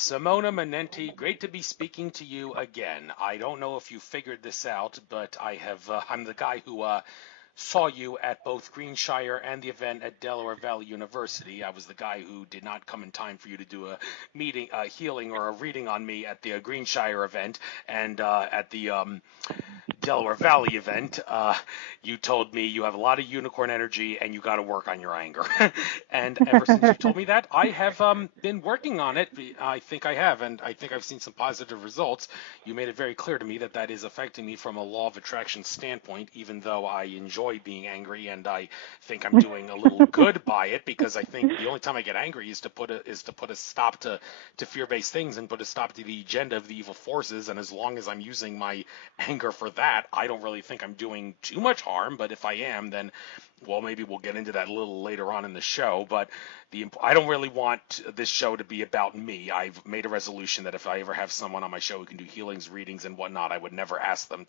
Simona Manenti, great to be speaking to you again. I don't know if you figured this out, but I'm the guy who saw you at both Greenshire and the event at Delaware Valley University. I was the guy who did not come in time for you to do a meeting, a healing or a reading on me at the Greenshire event, and at the Delaware Valley event, you told me you have a lot of unicorn energy and you got to work on your anger. And ever since you told me that, I have been working on it. I think I have, and I think I've seen some positive results. You made it very clear to me that that is affecting me from a law of attraction standpoint, even though I enjoy being angry, and I think I'm doing a little good by it, because I think the only time I get angry is to put a stop to fear-based things and put a stop to the agenda of the evil forces. And as long as I'm using my anger for that, I don't really think I'm doing too much harm. But if I am, then, well, maybe we'll get into that a little later on in the show. But I don't really want this show to be about me. I've made a resolution that if I ever have someone on my show who can do healings, readings, and whatnot, I would never ask them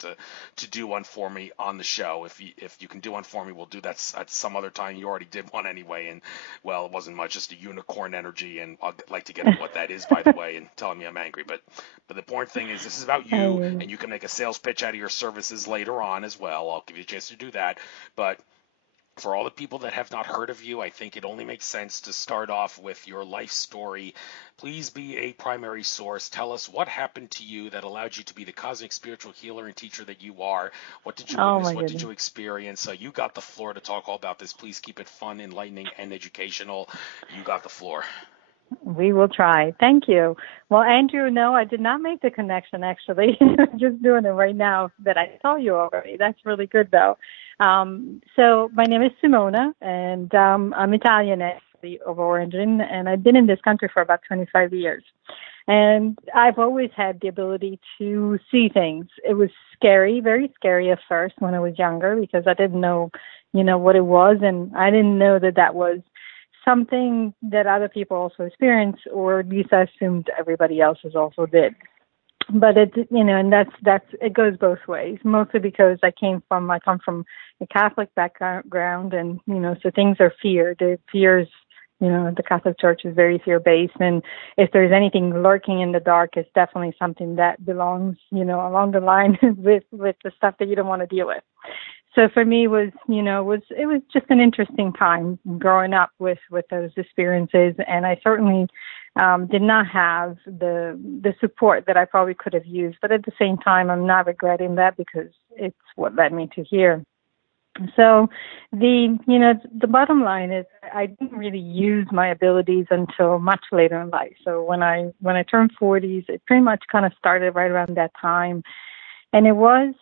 to do one for me on the show. If you can do one for me, we'll do that at some other time. You already did one anyway, and, well, it wasn't much, just a unicorn energy, and I'd like to get at what that is, by the way, and telling me I'm angry. But the important thing is, this is about you, and you can make a sales pitch out of your services later on as well. I'll give you a chance to do that. But for all the people that have not heard of you, I think it only makes sense to start off with your life story. Please be a primary source. Tell us what happened to you that allowed you to be the cosmic spiritual healer and teacher that you are. What did you witness? What did you experience? You got the floor to talk all about this. Please keep it fun, enlightening, and educational. You got the floor. We will try. Thank you. Well, Andrew, no, I did not make the connection, actually. I'm just doing it right now that I saw you already. That's really good, though. So my name is Simona, and I'm Italian, actually, of origin, and I've been in this country for about 25 years. And I've always had the ability to see things. It was scary, very scary at first when I was younger, because I didn't know, what it was, and I didn't know that that was something that other people also experience, or at least I assumed everybody else also did. But and that's it goes both ways. Mostly because I come from a Catholic background, and so things are feared. The fears, the Catholic Church is very fear-based, and if there's anything lurking in the dark, it's definitely something that belongs, along the line with the stuff that you don't want to deal with. So for me, it was just an interesting time growing up with those experiences, and I certainly did not have the support that I probably could have used. But at the same time, I'm not regretting that, because it's what led me to here. So the bottom line is, I didn't really use my abilities until much later in life. So when I turned 40s, it pretty much kind of started right around that time, and it was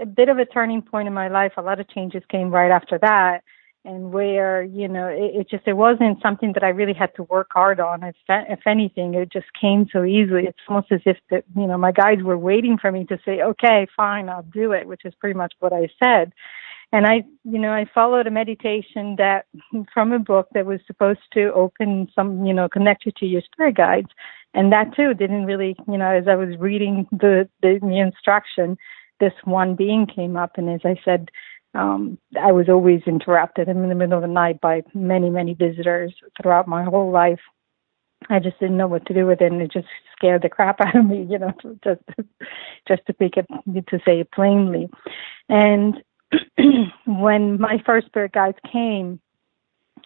a bit of a turning point in my life. A lot of changes came right after that, and where, it wasn't something that I really had to work hard on. If anything, it just came so easily. It's almost as if that, my guides were waiting for me to say, okay, fine, I'll do it, which is pretty much what I said. And I followed a meditation that from a book that was supposed to open some, connect you to your spirit guides. And that too didn't really, as I was reading the instruction, this one being came up, and as I said, I was always interrupted in the middle of the night by many, many visitors throughout my whole life. I just didn't know what to do with it, and it just scared the crap out of me, just to say it plainly. And when my first spirit guides came,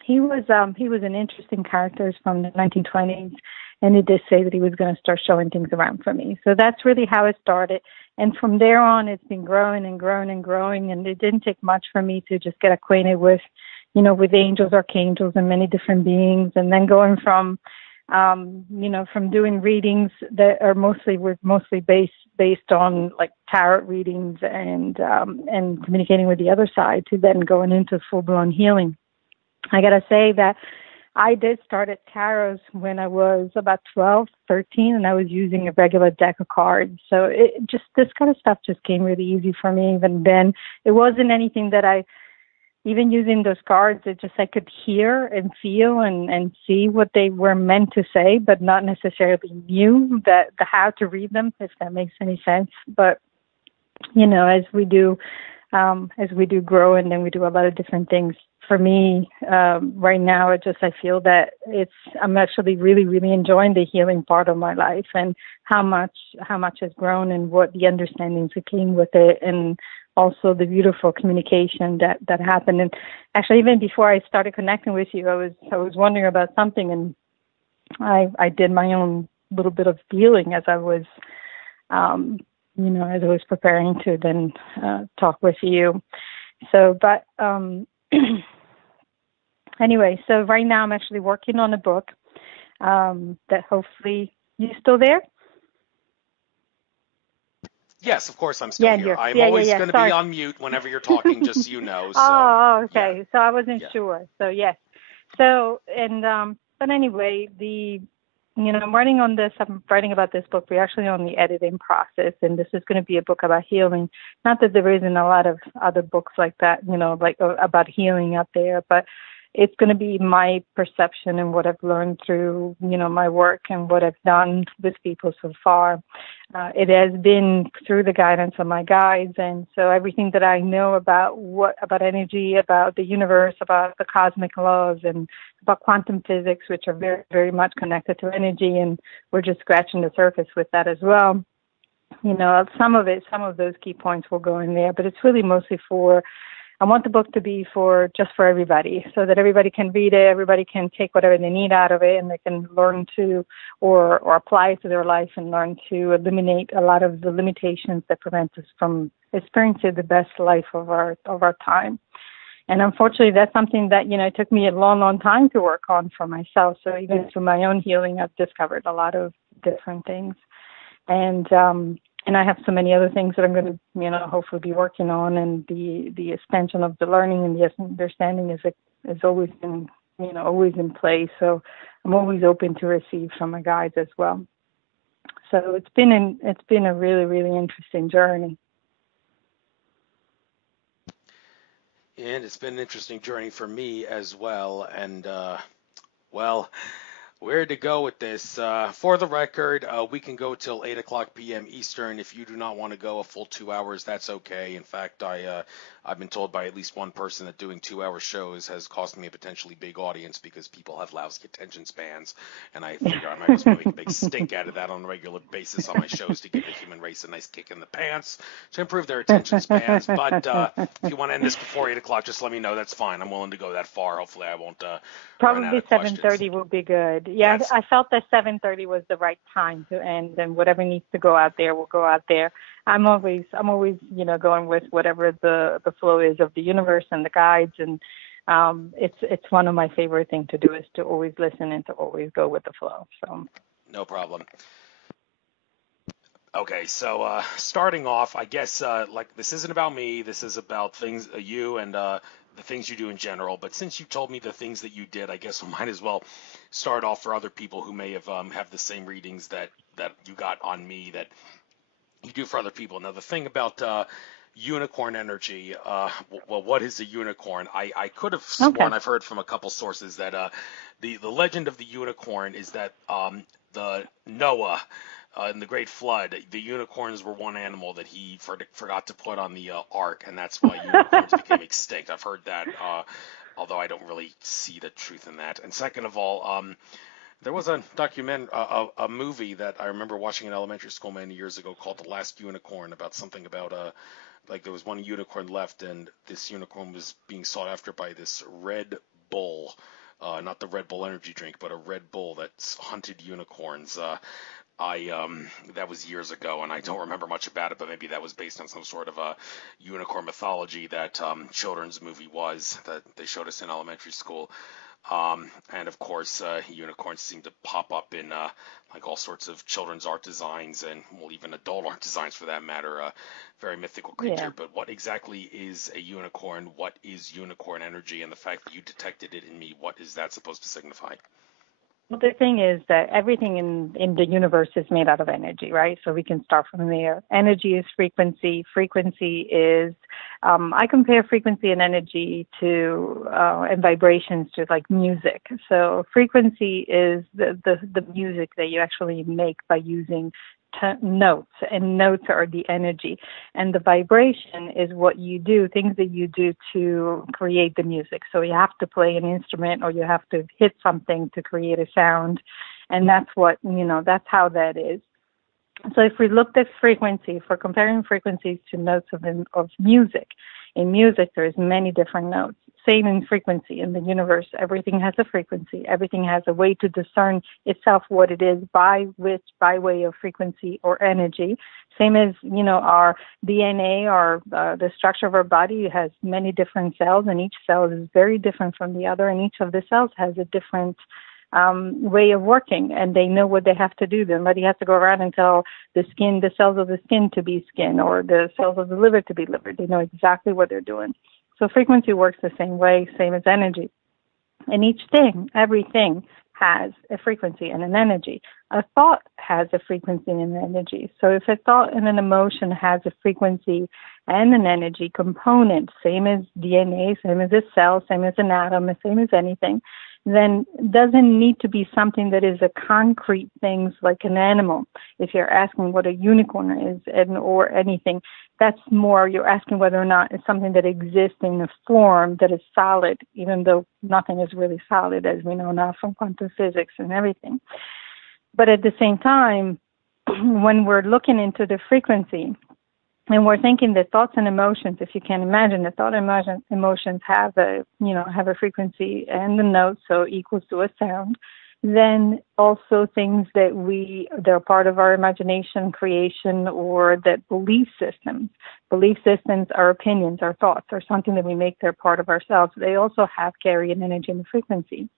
he was an interesting character from the 1920s, and he did say that he was going to start showing things around for me. So that's really how it started. And from there on, it's been growing and growing and growing. And it didn't take much for me to just get acquainted with, with angels, archangels, and many different beings. And then going from, from doing readings that are mostly based on like tarot readings and communicating with the other side, to then going into full-blown healing. I got to say that I did start at tarots when I was about 12, 13, and I was using a regular deck of cards. So this kind of stuff just came really easy for me. Even then, it wasn't anything that even using those cards, I could hear and feel and see what they were meant to say, but not necessarily knew how to read them, if that makes any sense. But, as we do as we do grow, and then we do a lot of different things. For me, right now, I feel that I'm actually really, really enjoying the healing part of my life, and how much has grown, and what the understandings that came with it, and also the beautiful communication that happened. And actually, even before I started connecting with you, I was wondering about something, and I did my own little bit of healing as I was, as I was preparing to then talk with you. So, but anyway, so right now I'm actually working on a book that hopefully, you still there? Yes, of course I'm still here. I'm always going to be on mute whenever you're talking, just so you know. So, oh, okay. Yeah. So I wasn't sure. So yes. So but anyway, I'm writing about this book. We're actually on the editing process, and this is going to be a book about healing. Not that there isn't a lot of other books like that, like about healing out there, but it's going to be my perception and what I've learned through, my work and what I've done with people so far. It has been through the guidance of my guides, and so everything that I know about energy, about the universe, about the cosmic laws, and about quantum physics, which are very, very much connected to energy, and we're just scratching the surface with that as well. Some of those key points will go in there, but it's really mostly I want the book to be just for everybody, so that everybody can read it, everybody can take whatever they need out of it, and they can learn to, or apply it to their life, and learn to eliminate a lot of the limitations that prevent us from experiencing the best life of our time. And unfortunately, that's something that, it took me a long, long time to work on for myself. So even through my own healing, I've discovered a lot of different things. And I have so many other things that I'm going to, hopefully be working on. And the extension of the learning and the understanding is always always in place. So I'm always open to receive from my guides as well. So it's been a really, really interesting journey. And it's been an interesting journey for me as well. And, where to go with this? For the record, we can go till 8 o'clock p.m. Eastern. If you do not want to go a full 2 hours, that's okay. In fact, I've been told by at least one person that doing 2-hour shows has cost me a potentially big audience because people have lousy attention spans. And I figure I might as well make a big stink out of that on a regular basis on my shows to give the human race a nice kick in the pants to improve their attention spans. But if you want to end this before 8 o'clock, just let me know. That's fine. I'm willing to go that far. Hopefully I won't Probably 7:30 will be good. Yeah, I felt that 7:30 was the right time to end, and whatever needs to go out there will go out there. I'm always going with whatever the flow is of the universe and the guides, and it's one of my favorite things to do is to always listen and to always go with the flow. So no problem. Okay, so starting off, I guess this isn't about me. This is about things you and the things you do in general. But since you told me the things that you did, I guess we might as well start off for other people who may have the same readings that you got on me that you do for other people. Now, the thing about unicorn energy, well, what is a unicorn? I could have sworn I've heard from a couple sources that the legend of the unicorn is that the Noah. In the Great Flood, the unicorns were one animal that he forgot to put on the ark, and that's why unicorns became extinct. I've heard that, although I don't really see the truth in that. And second of all, there was a a movie that I remember watching in elementary school many years ago called The Last Unicorn, about something about there was one unicorn left, and this unicorn was being sought after by this Red Bull, not the Red Bull energy drink, but a Red Bull that's hunted unicorns. That was years ago, and I don't remember much about it, but maybe that was based on some sort of a unicorn mythology that children's movie was that they showed us in elementary school. And of course, unicorns seem to pop up in all sorts of children's art designs, and well, even adult art designs for that matter. Very mythical creature. Yeah. But what exactly is a unicorn? What is unicorn energy? And the fact that you detected it in me, what is that supposed to signify? Well, the thing is that everything in the universe is made out of energy, right? So we can start from there. Energy is frequency. Frequency is I compare frequency and energy to and vibrations to like music. So frequency is the music that you actually make by using notes, and notes are the energy, and the vibration is what you do, things that you do to create the music. So you have to play an instrument or you have to hit something to create a sound, and that's what, that's how that is. So if we looked at frequency, if we're comparing frequencies to notes of music, in music there's many different notes. Same in frequency in the universe. Everything has a frequency. Everything has a way to discern itself what it is by way of frequency or energy. Same as, our DNA or the structure of our body has many different cells, and each cell is very different from the other, and each of the cells has a different way of working, and they know what they have to do. Nobody has to go around and tell the cells of the skin to be skin, or the cells of the liver to be liver. They know exactly what they're doing. So frequency works the same way, same as energy. And everything has a frequency and an energy. A thought has a frequency and an energy. So if a thought and an emotion has a frequency and an energy component, same as DNA, same as a cell, same as an atom, same as anything, then it doesn't need to be something that is a concrete thing like an animal. If you're asking what a unicorn is or anything, that's more, you're asking whether or not it's something that exists in a form that is solid, even though nothing is really solid, as we know now from quantum physics and everything. But at the same time, when we're looking into the frequency, and we're thinking that thoughts and emotions, if you can imagine, the thought and emotions have a frequency and a note, so equals to a sound. Then also things they're part of our imagination, creation, or that belief systems. Belief systems are opinions, are thoughts, or something that we make they're part of ourselves. They also carry an energy and a frequency.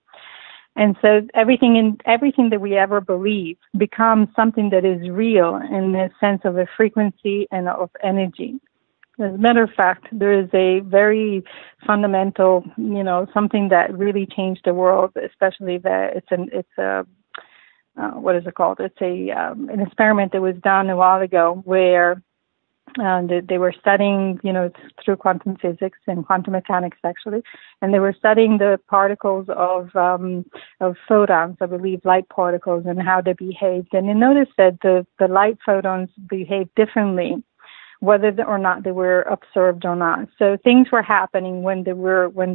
And so everything that we ever believe becomes something that is real in the sense of a frequency and of energy. As a matter of fact, there is a very fundamental, something that really changed the world, especially that what is it called? It's an experiment that was done a while ago where they were studying, through quantum physics and quantum mechanics actually, and they were studying the particles of photons, I believe, light particles, and how they behaved. And they noticed that the light photons behave differently, whether or not they were observed or not. So things were happening when the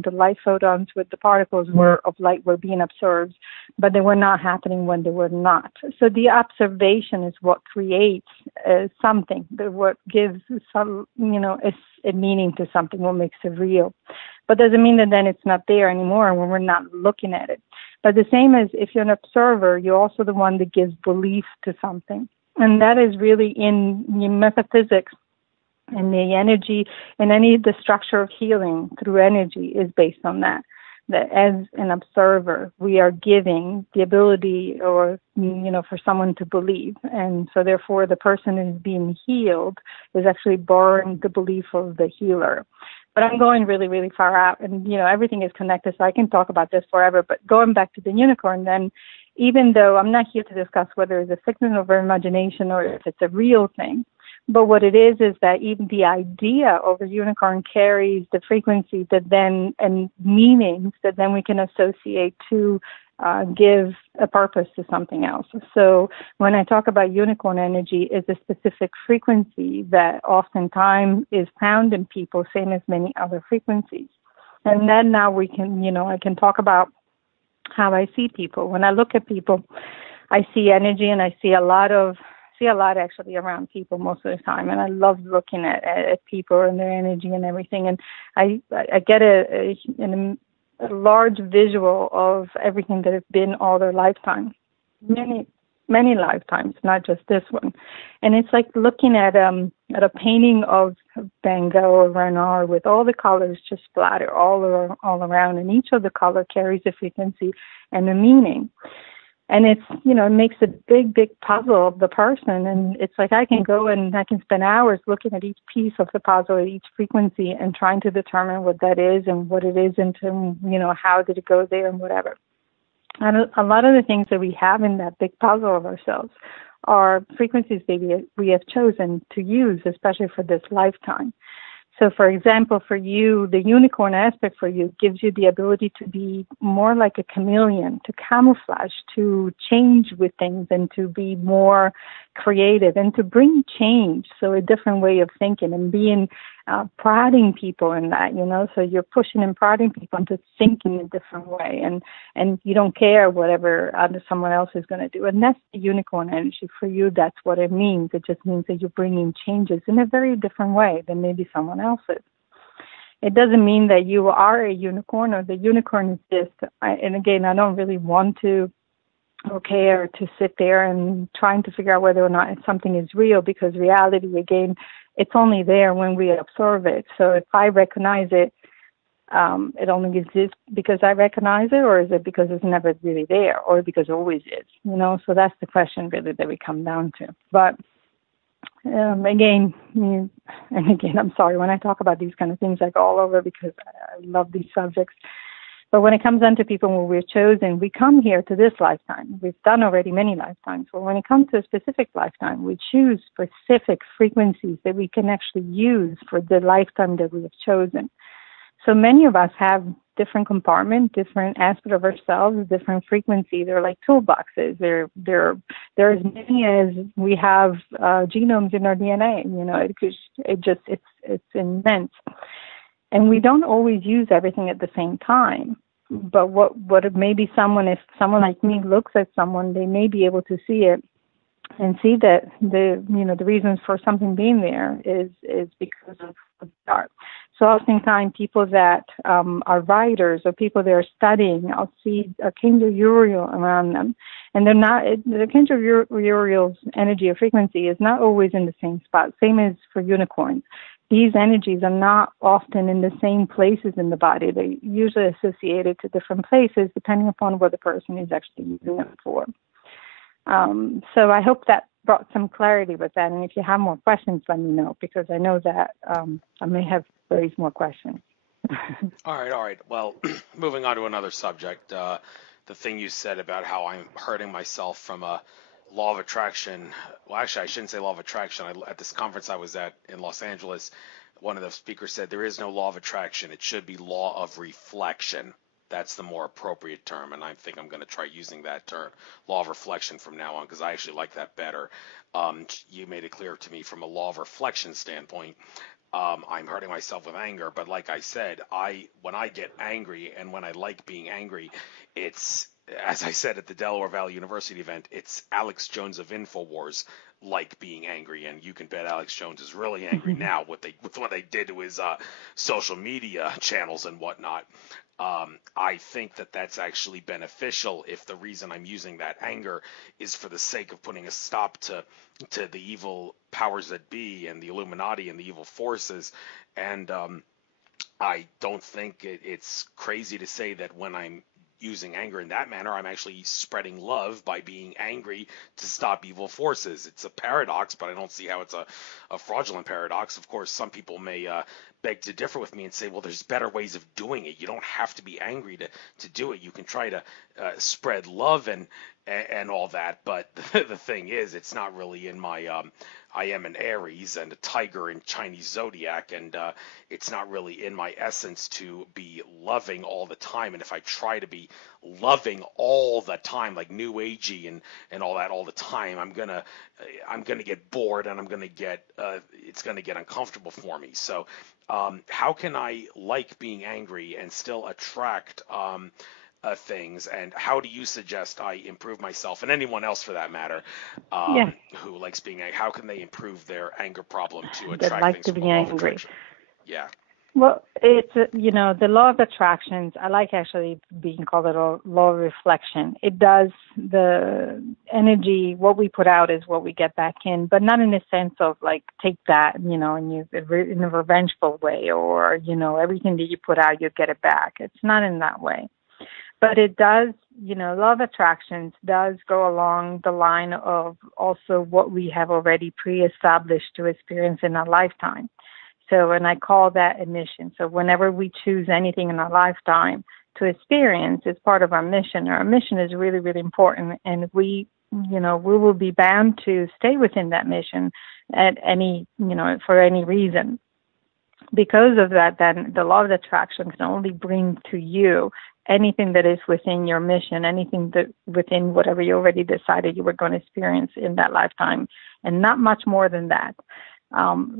light photons with the particles of light were being observed, but they were not happening when they were not. So the observation is what creates something, what gives some, a meaning to something, what makes it real. But doesn't mean that then it's not there anymore when we're not looking at it. But the same as if you're an observer, you're also the one that gives belief to something. And that is really in metaphysics. And the energy and the structure of healing through energy is based on that as an observer, we are giving the ability for someone to believe. And so therefore the person who is being healed is actually borrowing the belief of the healer. But I'm going really, really far out, and, everything is connected, so I can talk about this forever. But going back to the unicorn, then, even though I'm not here to discuss whether it's a figment of our imagination or if it's a real thing, but what it is that even the idea of a unicorn carries the frequency and meanings that then we can associate to give a purpose to something else. So when I talk about unicorn energy, is a specific frequency that oftentimes is found in people, same as many other frequencies. And then now we can, I can talk about how I see people. When I look at people, I see energy, and I see a lot actually around people most of the time, and I love looking at people and their energy and everything, and I get a large visual of everything that has been all their lifetime, many lifetimes, not just this one. And it's like looking at a painting of Van Gogh or Renoir with all the colors just splattered all around, and each of the color carries a frequency and a meaning. And it's, it makes a big, big puzzle of the person. And it's like I can go and I can spend hours looking at each piece of the puzzle, at each frequency, and trying to determine what that is and what it isn't, and, how did it go there and whatever. And a lot of the things that we have in that big puzzle of ourselves are frequencies that we have chosen to use, especially for this lifetime. So, for example, for you, the unicorn aspect for you gives you the ability to be more like a chameleon, to camouflage, to change with things, and to be more creative, and to bring change. So a different way of thinking, and being prodding people in that, so you're pushing and prodding people into thinking a different way, and you don't care whatever someone else is going to do. And that's the unicorn energy for you. That's what it means. It just means that you're bringing changes in a very different way than maybe someone else is. It doesn't mean that you are a unicorn or the unicorn exists. And again, I don't really want to or to sit there and trying to figure out whether or not something is real, because reality, again, it's only there when we observe it. So if I recognize it, it only exists because I recognize it, or is it because it's never really there, or because it always is? So that's the question really that we come down to. But again, I'm sorry, when I talk about these kind of things, I go all over because I love these subjects. But when it comes down to people when we're chosen, we come here to this lifetime. We've done already many lifetimes. But when it comes to a specific lifetime, we choose specific frequencies that we can actually use for the lifetime that we have chosen. So many of us have different compartments, different aspects of ourselves, different frequencies. They're like toolboxes. They're as many as we have genomes in our DNA. It's immense. And we don't always use everything at the same time. But what maybe if someone like me looks at someone, they may be able to see it and see that the reasons for something being there is because of the art. So oftentimes people that are writers or people that are studying, I'll see Archangel Uriel around them. And they're not, the Archangel Uriel's energy or frequency is not always in the same spot, same as for unicorns. These energies are not often in the same places in the body. They're usually associated to different places depending upon what the person is actually using them for. So I hope that brought some clarity with that. And if you have more questions, let me know, because I know that I may have raised more questions. All right. Well, moving on to another subject, the thing you said about how I'm hurting myself from a law of attraction. Well, actually, I shouldn't say law of attraction. At this conference I was at in Los Angeles, one of the speakers said there is no law of attraction. It should be law of reflection. That's the more appropriate term, and I think I'm going to try using that term, law of reflection, from now on, because I actually like that better. You made it clear to me from a law of reflection standpoint. I'm hurting myself with anger, but like I said, when I get angry and when I like being angry, it's, as I said at the Delaware Valley University event, it's Alex Jones of InfoWars like being angry, and you can bet Alex Jones is really angry now with what they did to his social media channels and whatnot. I think that that's actually beneficial if the reason I'm using that anger is for the sake of putting a stop to the evil powers that be and the Illuminati and the evil forces. And I don't think it's crazy to say that when I'm using anger in that manner, I'm actually spreading love by being angry to stop evil forces. It's a paradox, but I don't see how it's a fraudulent paradox. Of course, some people may beg to differ with me and say, well, there's better ways of doing it. You don't have to be angry to do it. You can try to spread love and all that. But the thing is, it's not really in my I am an Aries and a tiger in Chinese zodiac, and it's not really in my essence to be loving all the time. And if I try to be loving all the time, like new agey and all that all the time, I'm gonna get bored, and it's gonna get uncomfortable for me. So how can I like being angry and still attract things, and how do you suggest I improve myself, and anyone else for that matter, who likes being angry? How can they improve their anger problem to attract things from the law of attraction? Yeah. Well, it's, the law of attractions, I like actually being called a law of reflection. It does, the energy, what we put out is what we get back in, but not in the sense of like, take that, and you, in a revengeful way, or, everything that you put out, you get it back. It's not in that way. But it does, law of attractions does go along the line of also what we have already pre-established to experience in our lifetime. So, and I call that a mission. So whenever we choose anything in our lifetime to experience, it's part of our mission. Our mission is really, really important. And we will be bound to stay within that mission at any, for any reason. Because of that, then the law of attraction can only bring to you anything that is within your mission, anything that within whatever you already decided you were going to experience in that lifetime, and not much more than that.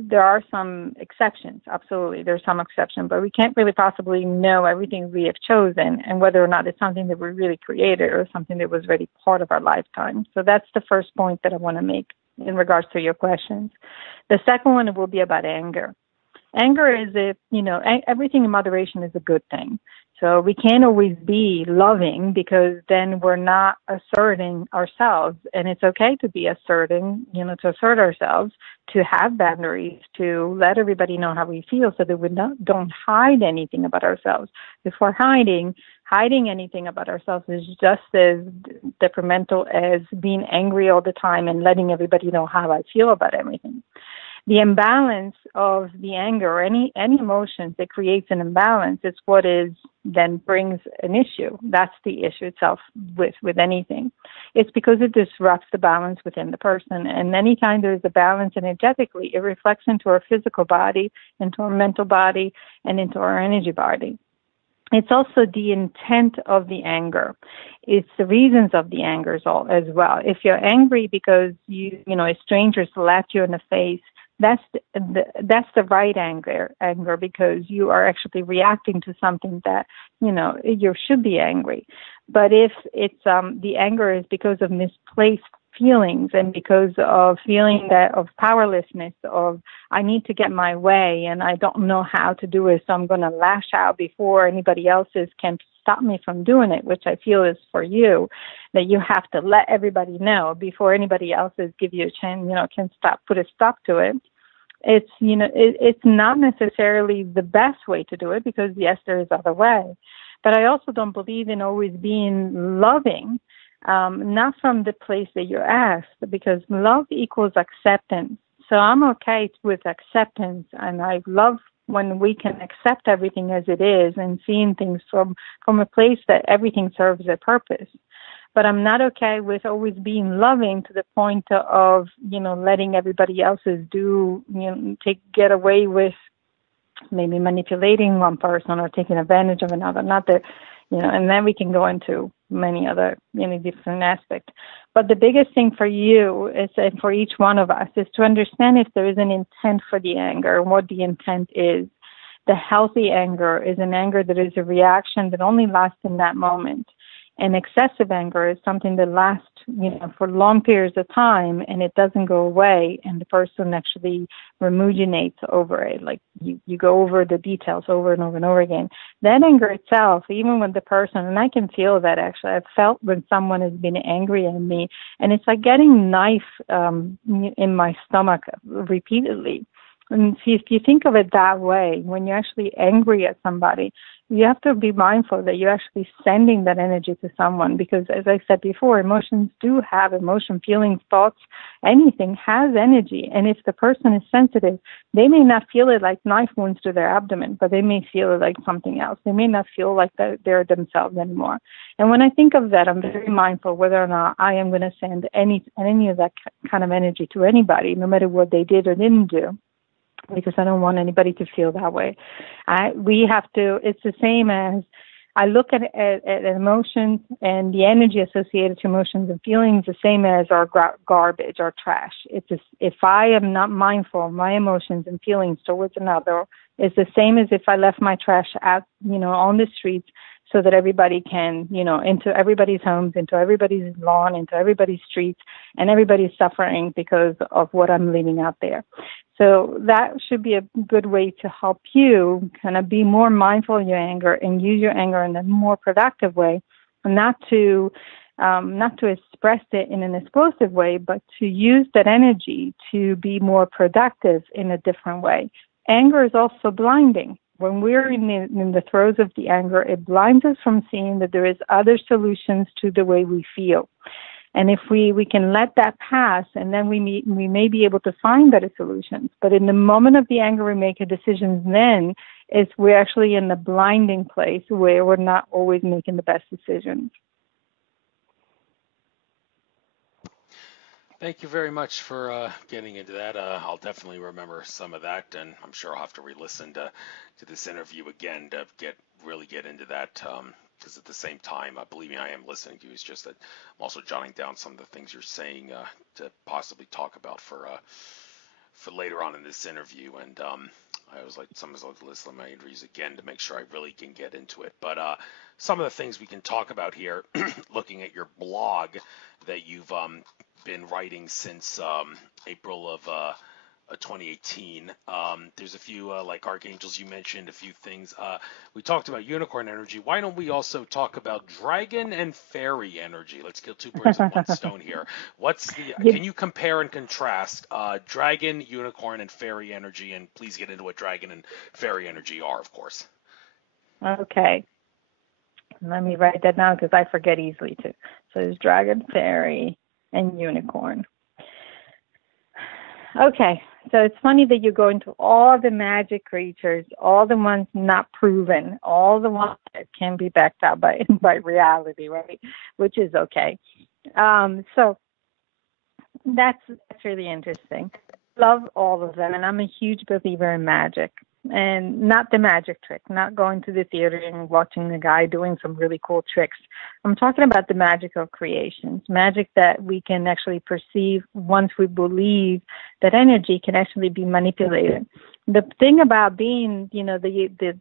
There are some exceptions, absolutely. There's some exceptions, but we can't really possibly know everything we have chosen and whether or not it's something that we really created or something that was already part of our lifetime. So that's the first point that I want to make in regards to your questions. The second one will be about anger. Anger is everything in moderation is a good thing. So we can't always be loving because then we're not asserting ourselves. And it's okay to be asserting, to assert ourselves, to have boundaries, to let everybody know how we feel so that we don't hide anything about ourselves. If we're hiding anything about ourselves is just as detrimental as being angry all the time and letting everybody know how I feel about everything. The imbalance of the anger or any emotions that creates an imbalance is what then brings an issue. That's the issue itself with anything. It's because it disrupts the balance within the person. And anytime there is a balance energetically, it reflects into our physical body, into our mental body, and into our energy body. It's also the intent of the anger. It's the reasons of the anger as well. If you're angry because a stranger slapped you in the face, that's the right anger because you are actually reacting to something that you should be angry. But if it's the anger is because of misplaced feelings and because of feeling of powerlessness, of I need to get my way and I don't know how to do it, so I'm going to lash out before anybody else's can stop me from doing it, which I feel is for you, that you have to let everybody know before anybody else's give you a chance, can put a stop to it. It's it's not necessarily the best way to do it because yes, there is other way, but I also don't believe in always being loving. Not from the place that you're asked, because love equals acceptance. So I'm okay with acceptance, and I love when we can accept everything as it is and seeing things from a place that everything serves a purpose. But I'm not okay with always being loving to the point of, letting everybody else's get away with maybe manipulating one person or taking advantage of another. Not that, and then we can go into many other, different aspects. But the biggest thing for you is, and for each one of us, is to understand if there is an intent for the anger and what the intent is. The healthy anger is an anger that is a reaction that only lasts in that moment. And excessive anger is something that lasts, for long periods of time, and it doesn't go away, and the person actually ruminates over it. Like you go over the details over and over and over again. That anger itself, even when the person, and I can feel that actually, I've felt when someone has been angry at me, and it's like getting knife in my stomach repeatedly. And if you think of it that way, when you're actually angry at somebody, you have to be mindful that you're actually sending that energy to someone because, as I said before, emotions do have emotion, feelings, thoughts, anything has energy. And if the person is sensitive, they may not feel it like knife wounds to their abdomen, but they may feel it like something else. They may not feel like they're themselves anymore. And when I think of that, I'm very mindful whether or not I am going to send any of that kind of energy to anybody, no matter what they did or didn't do, because I don't want anybody to feel that way. It's the same as I look at emotions and the energy associated to emotions and feelings the same as our garbage, our trash. If I am not mindful of my emotions and feelings towards another, it's the same as if I left my trash out, on the streets so that everybody can, into everybody's homes, into everybody's lawn, into everybody's streets, and everybody's suffering because of what I'm leaving out there. So that should be a good way to help you kind of be more mindful of your anger and use your anger in a more productive way, not to express it in an explosive way, but to use that energy to be more productive in a different way. Anger is also blinding. When we're in the throes of the anger, it blinds us from seeing that there is other solutions to the way we feel. And if we can let that pass, and then we may be able to find better solutions. But in the moment of the anger, we make a decision. Then we're actually in the blinding place where we're not always making the best decisions. Thank you very much for getting into that. I'll definitely remember some of that, and I'm sure I'll have to re-listen to this interview again to really get into that. Because at the same time, believe me, I am listening to you. It's just that I'm also jotting down some of the things you're saying to possibly talk about for later on in this interview. And I always like sometimes I'll listen to my interviews again to make sure I really can get into it. But some of the things we can talk about here, looking at your blog that you've been writing since April of 2018. There's a few like archangels you mentioned, a few things. We talked about unicorn energy. Why don't we also talk about dragon and fairy energy? Let's kill two birds with one stone here. Can you compare and contrast dragon, unicorn, and fairy energy? And please get into what dragon and fairy energy are, of course. Okay. Let me write that down because I forget easily too. So there's dragon, fairy, and unicorn. Okay, so it's funny that you go into all the magic creatures, all the ones not proven, all the ones that can be backed up by reality, right? Which is okay. So that's really interesting. Love all of them, and I'm a huge believer in magic. And not the magic trick, not going to the theater and watching the guy doing some really cool tricks. I'm talking about the magic of creations, magic that we can actually perceive once we believe that energy can actually be manipulated. The thing about being, the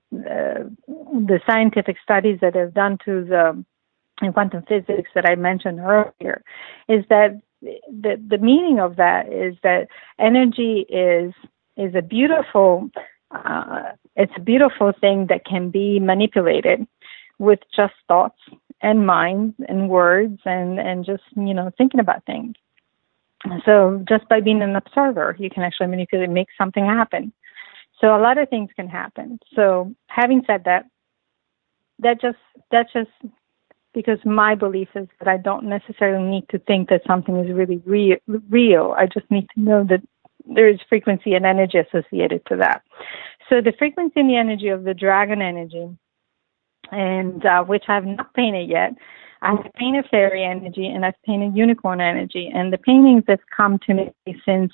scientific studies that have done to the in quantum physics that I mentioned earlier, is that the meaning of that is that energy is a beautiful. It's a beautiful thing that can be manipulated with just thoughts and minds and words and just, thinking about things. So just by being an observer, you can actually manipulate, make something happen. So a lot of things can happen. So having said that, that's just because my belief is that I don't necessarily need to think that something is really real. I just need to know that there is frequency and energy associated to that. So the frequency and the energy of the dragon energy, and which I have not painted yet, I have painted fairy energy and I've painted unicorn energy. And the paintings have come to me since,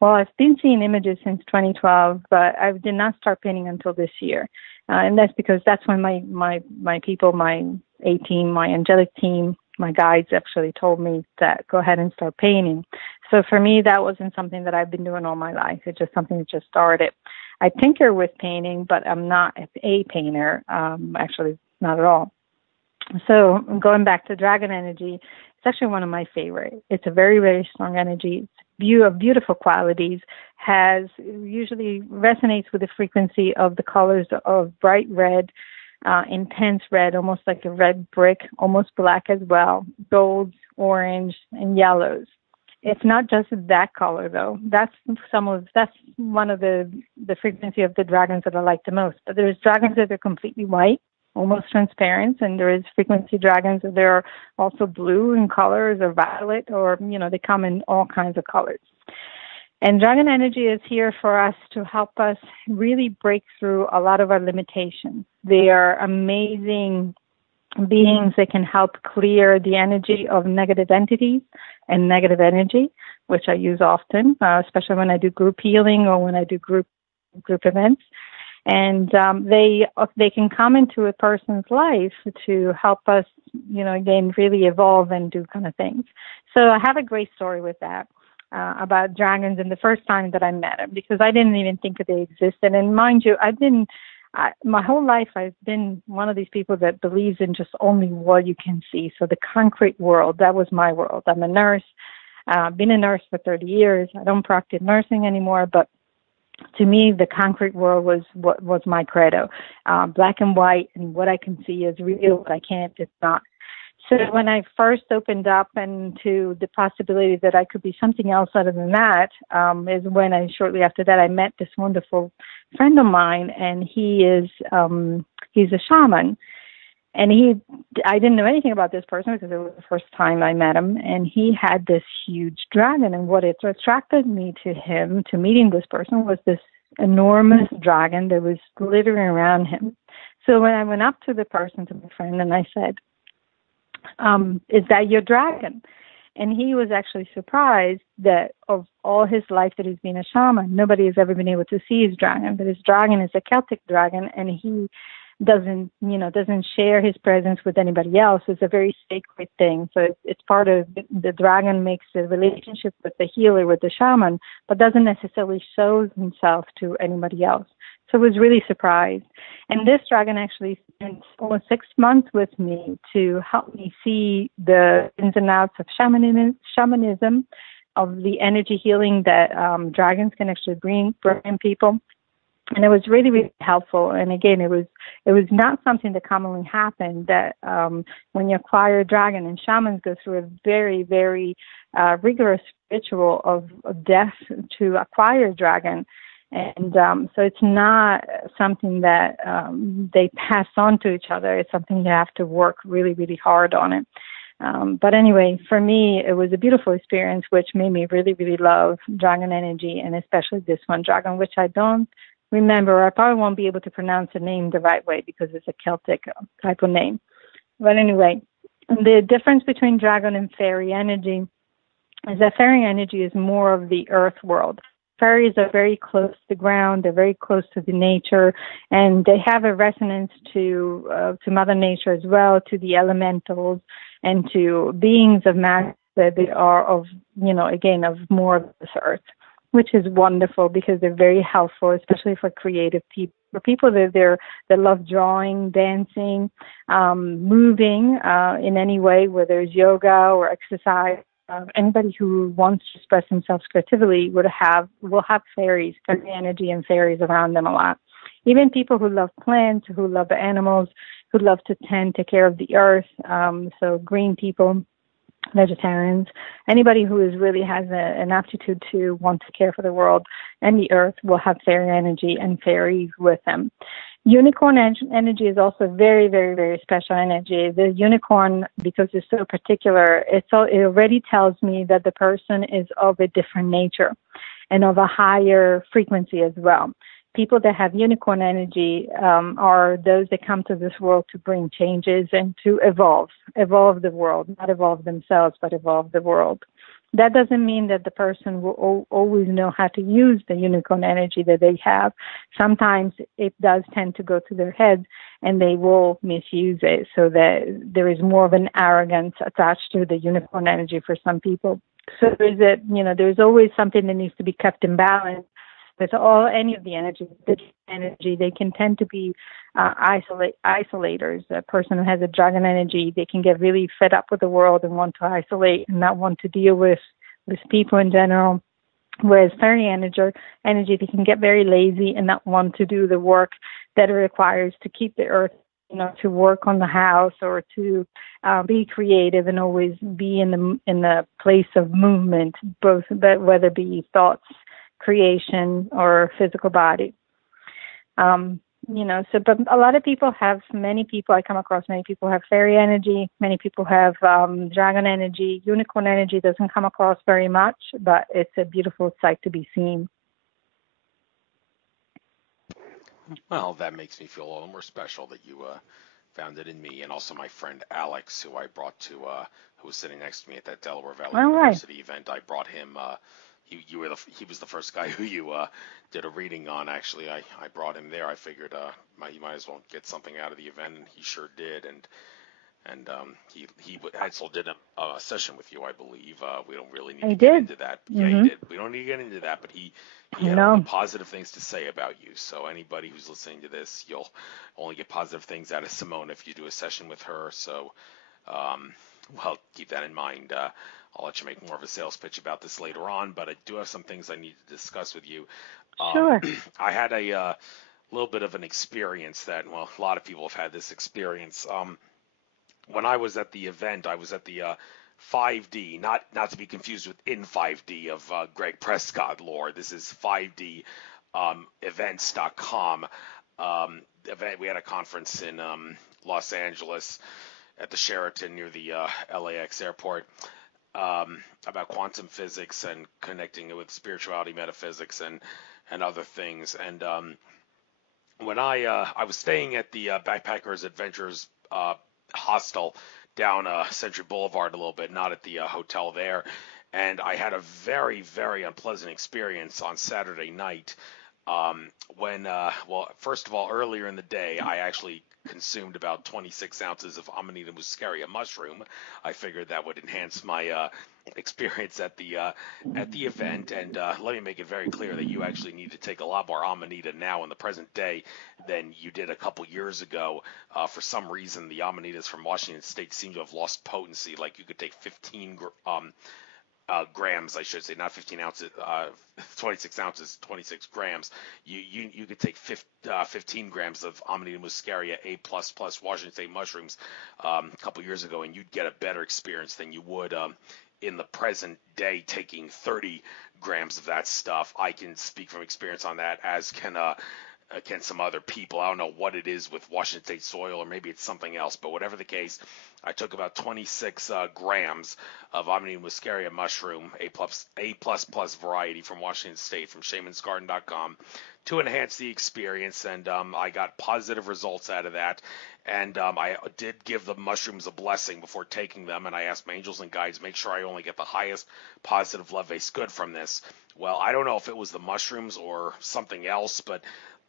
I've been seeing images since 2012, but I did not start painting until this year. And that's because that's when my people, my A-team, my Angelic team, my guides actually told me that go ahead and start painting. So for me, that wasn't something that I've been doing all my life. It's just something that just started. I tinker with painting, but I'm not a painter, actually not at all. So going back to dragon energy, it's actually one of my favorite. It's a very, very strong energy. It's beautiful qualities, usually resonates with the frequency of the colors of bright red, intense red, almost like a red brick, almost black as well, golds, orange, and yellows. It's not just that color though. That's one of the frequency of the dragons that I like the most. But there's dragons that are completely white, almost transparent, and there is frequency dragons that they're also blue in colors or violet, or they come in all kinds of colors. And dragon energy is here for us to help us really break through a lot of our limitations. They are amazing beings that can help clear the energy of negative entities and negative energy, which I use often, especially when I do group healing or when I do group events. And they can come into a person's life to help us, again, really evolve and do kind of things. So I have a great story with that. About dragons and the first time that I met them, because I didn't even think that they existed. And mind you, my whole life I've been one of these people that believes in just only what you can see. So the concrete world, that was my world. I'm a nurse, been a nurse for 30 years. I don't practice nursing anymore, but to me, the concrete world was what was my credo. Black and white, and what I can see is real, what I can't, it's not. So when I first opened up into the possibility that I could be something else other than that, is when shortly after that, I met this wonderful friend of mine, and he's a shaman. And I didn't know anything about this person because it was the first time I met him, and he had this huge dragon. And what attracted me to meeting this person was this enormous dragon that was glittering around him. So when I went up to the person, to my friend, and I said, is that your dragon? And he was actually surprised that of all his life that he's been a shaman, nobody has ever been able to see his dragon. But his dragon is a Celtic dragon, and he doesn't share his presence with anybody else. It's a very sacred thing. So it's part of the dragon makes the relationship with the healer, with the shaman, but doesn't necessarily show himself to anybody else. So I was really surprised. And this dragon actually spent almost 6 months with me to help me see the ins and outs of shamanism, of the energy healing that dragons can actually bring people. And it was really, really helpful. And again, it was not something that commonly happened, that when you acquire a dragon, and shamans go through a very, very rigorous ritual of death to acquire a dragon. And so it's not something that they pass on to each other. It's something you have to work really, really hard on it. But anyway, for me, it was a beautiful experience, which made me really, really love dragon energy, and especially this one dragon, which I don't remember. I probably won't be able to pronounce the name the right way because it's a Celtic type of name. But anyway, the difference between dragon and fairy energy is that fairy energy is more of the earth world. Fairies are very close to the ground. They're very close to the nature, and they have a resonance to Mother Nature as well, to the elementals, and to beings of matter that they are of, again, of more of this earth, which is wonderful because they're very helpful, especially for creative people, for people that love drawing, dancing, moving in any way, whether it's yoga or exercise. Anybody who wants to express themselves creatively will have fairy energy and fairies around them a lot. Even people who love plants, who love the animals, who love to take care of the earth, so green people, vegetarians, anybody who really has an aptitude to want to care for the world and the earth will have fairy energy and fairies with them. Unicorn energy is also very, very, very special energy. The unicorn, because it's so particular, it already tells me that the person is of a different nature and of a higher frequency as well. People that have unicorn energy are those that come to this world to bring changes and to evolve the world, not evolve themselves, but evolve the world. That doesn't mean that the person will always know how to use the unicorn energy that they have. Sometimes it does tend to go to their head and they will misuse it, so that there is more of an arrogance attached to the unicorn energy for some people. So there's always something that needs to be kept in balance. With any of the energy, they can tend to be isolators. A person who has a dragon energy, they can get really fed up with the world and want to isolate and not want to deal with people in general. Whereas fairy energy, they can get very lazy and not want to do the work that it requires to keep the earth, to work on the house or to be creative and always be in the place of movement, whether it be thoughts, creation, or physical body. But a lot of people I come across, many people have fairy energy, many people have dragon energy. Unicorn energy doesn't come across very much, but it's a beautiful sight to be seen. Well, that makes me feel a little more special that you found it in me, and also my friend Alex, who I brought who was sitting next to me at that Delaware Valley University event. I brought him. He was the first guy who you did a reading on. Actually, I brought him there. I figured he might as well get something out of the event, and he sure did. And he also did a session with you, I believe. We don't really need to get into that. Mm-hmm. Yeah, he did. We don't need to get into that, but he had only positive things to say about you. So anybody who's listening to this, you'll only get positive things out of Simona if you do a session with her. So, keep that in mind. I'll let you make more of a sales pitch about this later on, but I do have some things I need to discuss with you. Sure. I had a little bit of an experience that, a lot of people have had this experience. When I was at the event, I was at the 5D, not to be confused with In 5D of Greg Prescott lore. This is 5D events.com event. We had a conference in Los Angeles at the Sheraton near the LAX airport. About quantum physics and connecting it with spirituality, metaphysics, and other things. And when I was staying at the Backpackers Adventures hostel down Century Boulevard a little bit, not at the hotel there. And I had a very, very unpleasant experience on Saturday night when, well, first of all, earlier in the day, I actually consumed about 26 ounces of Amanita muscaria mushroom. I figured that would enhance my experience at the event. And let me make it very clear that you actually need to take a lot more Amanita now in the present day than you did a couple years ago. For some reason, the Amanitas from Washington State seem to have lost potency. Like you could take 15 grams, I should say, not 15 ounces, 26 ounces, 26 grams. You could take 15 grams of Amanita muscaria A++ Washington State mushrooms a couple years ago, and you'd get a better experience than you would in the present day taking 30 grams of that stuff. I can speak from experience on that, as can some other people. I don't know what it is with Washington State soil, or maybe it's something else, but whatever the case, I took about 26 grams of Amanita muscaria mushroom, A++ variety from Washington State, from shamansgarden.com, to enhance the experience, and I got positive results out of that. And I did give the mushrooms a blessing before taking them, and I asked my angels and guides, make sure I only get the highest positive love-based good from this. Well, I don't know if it was the mushrooms or something else, but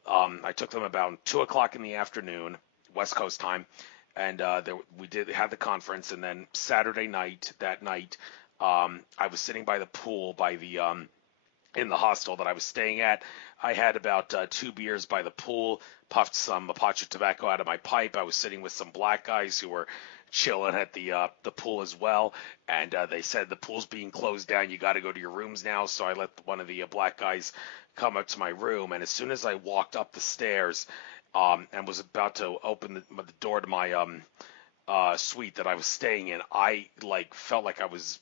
I took them about 2 o'clock in the afternoon, West Coast time, and we had the conference. And then Saturday night, I was sitting by the pool in the hostel that I was staying at. I had about 2 beers by the pool, puffed some Apache tobacco out of my pipe. I was sitting with some black guys who were chilling at the pool as well, and they said the pool's being closed down. You got to go to your rooms now. So I let one of the black guys come up to my room, and as soon as I walked up the stairs and was about to open the door to my suite that I was staying in, I felt like I was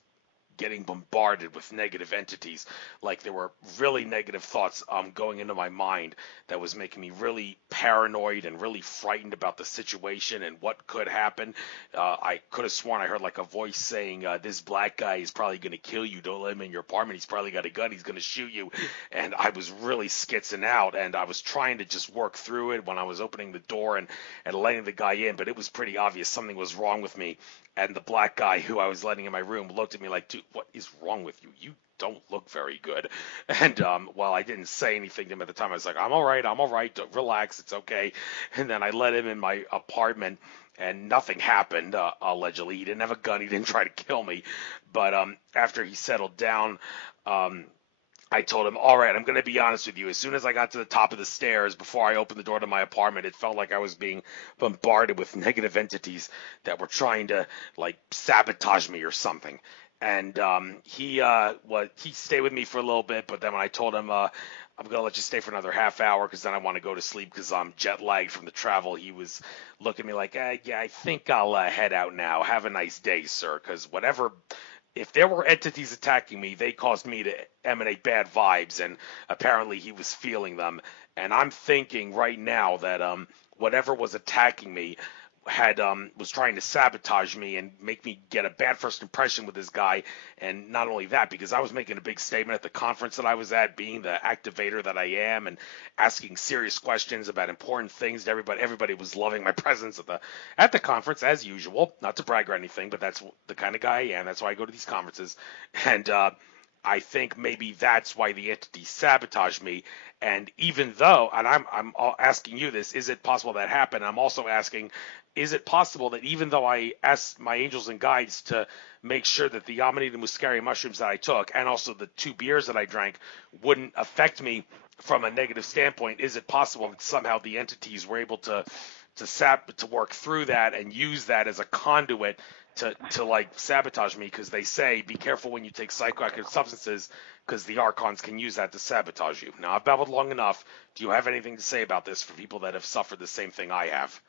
getting bombarded with negative entities. Like there were really negative thoughts going into my mind that was making me really paranoid and really frightened about the situation and what could happen. I could have sworn I heard like a voice saying, this black guy is probably going to kill you. Don't let him in your apartment. He's probably got a gun. He's going to shoot you. And I was really skitzing out, and I was trying to just work through it when I was opening the door and letting the guy in, but it was pretty obvious something was wrong with me. And the black guy who I was letting in my room looked at me like, dude, what is wrong with you? You don't look very good. And while I didn't say anything to him at the time, I was like, I'm all right. Relax. It's okay. And then I let him in my apartment, and nothing happened, allegedly. He didn't have a gun. He didn't try to kill me. But after he settled down, I told him, all right, I'm going to be honest with you. As soon as I got to the top of the stairs, before I opened the door to my apartment, it felt like I was being bombarded with negative entities that were trying to, sabotage me or something. And he stayed with me for a little bit, but then when I told him, I'm going to let you stay for another half hour because then I want to go to sleep because I'm jet lagged from the travel, he was looking at me like, yeah, I think I'll head out now. Have a nice day, sir, because if there were entities attacking me, they caused me to emanate bad vibes, and apparently he was feeling them. And I'm thinking right now that whatever was attacking me was trying to sabotage me and make me get a bad first impression with this guy. And not only that, because I was making a big statement at the conference that I was at, being the activator that I am, and asking serious questions about important things to everybody. Everybody was loving my presence at the conference, as usual. Not to brag or anything, but that's the kind of guy I am. That's why I go to these conferences. And I think maybe that's why the entity sabotaged me. And even though, and I'm asking you this, is it possible that happened? I'm also asking, is it possible that even though I asked my angels and guides to make sure that the Amanita muscaria mushrooms that I took and also the 2 beers that I drank wouldn't affect me from a negative standpoint, is it possible that somehow the entities were able to work through that and use that as a conduit to sabotage me? Because they say be careful when you take psychoactive substances, because the archons can use that to sabotage you. Now, I've babbled long enough. Do you have anything to say about this for people that have suffered the same thing I have?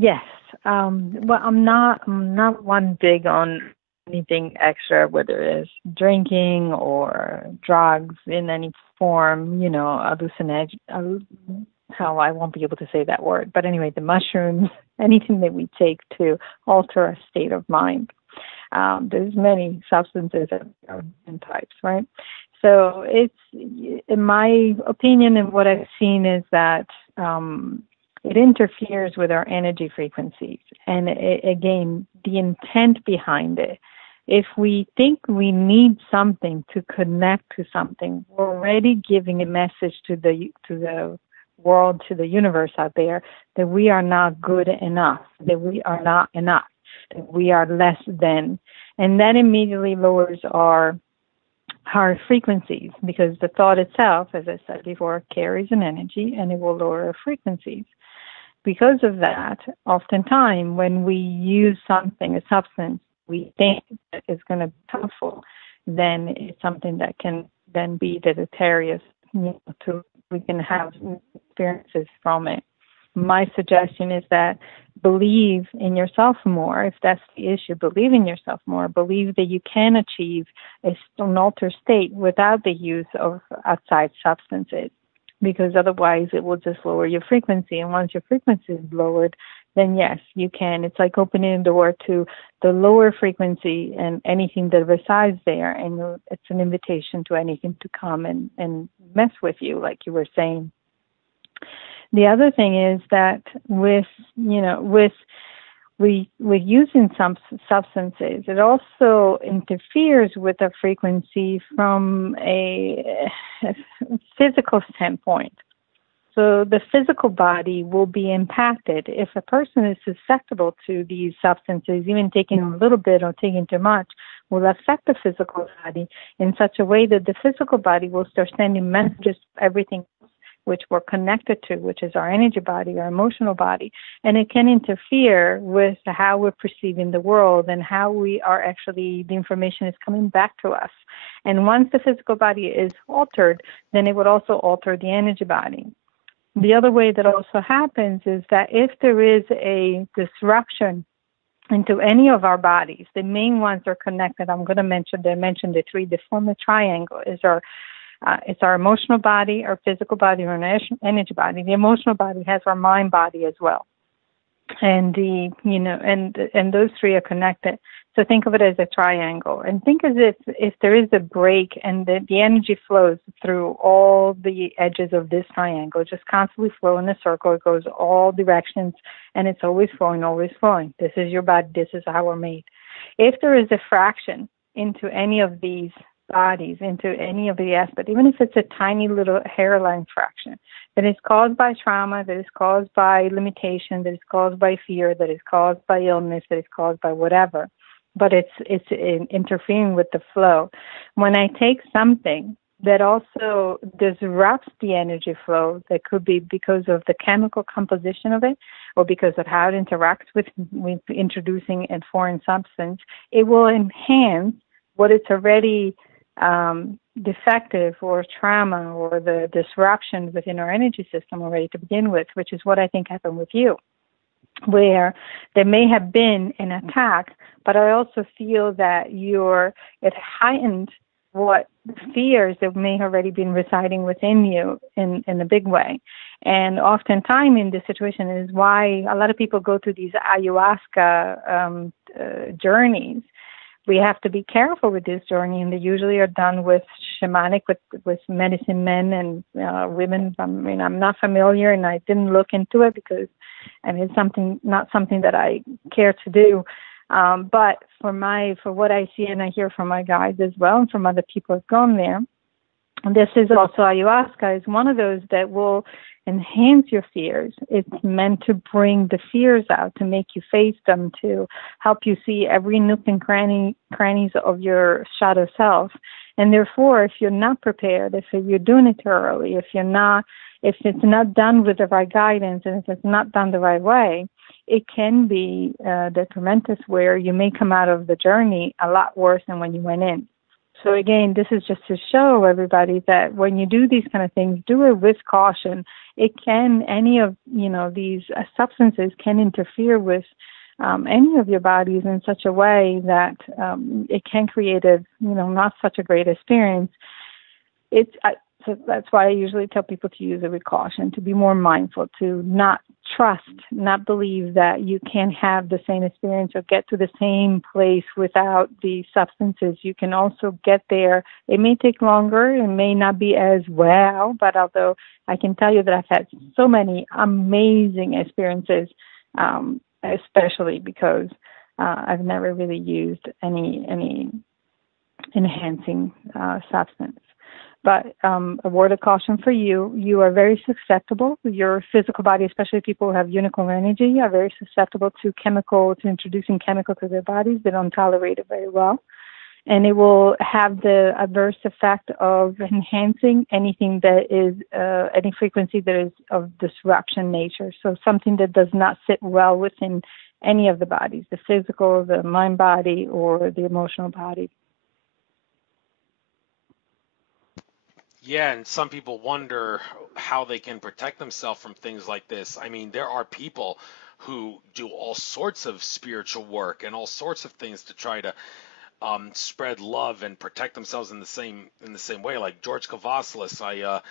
Yes. Well, I'm not one big on anything extra, whether it's drinking or drugs in any form, hallucination. How I won't be able to say that word. But anyway, the mushrooms, anything that we take to alter our state of mind. There's many substances and types, right? So it's, in my opinion and what I've seen, is that it interferes with our energy frequencies. And again, the intent behind it, if we think we need something to connect to something, we're already giving a message to the world, to the universe out there, that we are not good enough, that we are not enough, that we are less than. And that immediately lowers our frequencies, because the thought itself, as I said before, carries an energy and it will lower our frequencies. Because of that, oftentimes when we use something, a substance, we think that is going to be helpful, then it's something that can then be deleterious. We can have experiences from it. My suggestion is that believe in yourself more. If that's the issue, believe in yourself more. Believe that you can achieve an altered state without the use of outside substances, because otherwise it will just lower your frequency. And once your frequency is lowered, then yes, you can. It's like opening the door to the lower frequency and anything that resides there. And it's an invitation to anything to come and mess with you, like you were saying. The other thing is that with using some substances, it also interferes with the frequency from a physical standpoint. So the physical body will be impacted. If a person is susceptible to these substances, even taking a little bit or taking too much, will affect the physical body in such a way that the physical body will start sending messages to everything which we're connected to, which is our energy body, our emotional body. And it can interfere with how we're perceiving the world and how we are actually, the information is coming back to us. And once the physical body is altered, then it would also alter the energy body. The other way that also happens is that if there is a disruption into any of our bodies, the main ones are connected. I'm going to mention the three. They form a triangle. It's our emotional body, our physical body, our energy body. The emotional body has our mind body as well. And and those three are connected. So think of it as a triangle, and think as if there is a break and the energy flows through all the edges of this triangle, just constantly flow in a circle. It goes all directions, and it's always flowing, always flowing. This is your body. This is how we're made. If there is a fraction into any of these bodies, into any of the aspects, even if it's a tiny little hairline fraction, that is caused by trauma, that is caused by limitation, that is caused by fear, that is caused by illness, that is caused by whatever, but it's interfering with the flow. When I take something that also disrupts the energy flow, that could be because of the chemical composition of it or because of how it interacts with introducing a foreign substance, it will enhance what it's already defective or trauma or the disruption within our energy system already to begin with, which is what I think happened with you, where there may have been an attack, but I also feel that it heightened what fears that may have already been residing within you in a big way. And oftentimes in this situation is why a lot of people go through these ayahuasca journeys. We have to be careful with this journey, and they usually are done with shamanic, with medicine men and women. I mean, I'm not familiar, and I didn't look into it because, it's not something that I care to do. But for what I see and I hear from my guides as well, and from other people who've gone there, this is also ayahuasca is one of those that will enhance your fears. It's meant to bring the fears out, to make you face them, to help you see every nook and crannies of your shadow self. And therefore, if you're not prepared, if you're doing it too early, if it's not done with the right guidance, and if it's not done the right way, it can be detrimental, where you may come out of the journey a lot worse than when you went in. So again, this is just to show everybody that when you do these kind of things, do it with caution. Any of these substances can interfere with any of your bodies in such a way that it can create not such a great experience. So that's why I usually tell people to use it with caution, to be more mindful, to not trust, not believe that you can have the same experience or get to the same place without the substances. You can also get there. It may take longer. It may not be as well, but although I can tell you that I've had so many amazing experiences, especially because I've never really used any enhancing substance. But a word of caution for you, you are very susceptible. Your physical body, especially people who have unicorn energy, are very susceptible to introducing chemical to their bodies. They don't tolerate it very well. And it will have the adverse effect of enhancing anything that is, any frequency that is of disruption nature. So something that does not sit well within any of the bodies, the physical, the mind body, or the emotional body. Yeah, and some people wonder how they can protect themselves from things like this. I mean, there are people who do all sorts of spiritual work and all sorts of things to try to spread love and protect themselves in the same way. Like George Kavasilis, I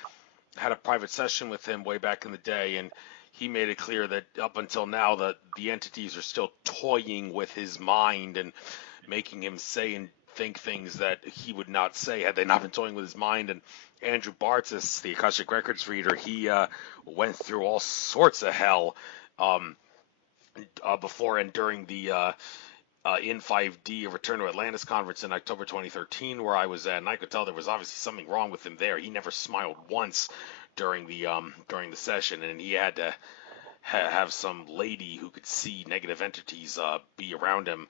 had a private session with him way back in the day, and he made it clear that up until now that the entities are still toying with his mind and making him say and think things that he would not say had they not been toying with his mind. And Andrew Bartzis, the Akashic Records reader, he went through all sorts of hell before and during the in 5D Return to Atlantis conference in October 2013, where I was at, and I could tell there was obviously something wrong with him there. He never smiled once during the session, and he had to have some lady who could see negative entities be around him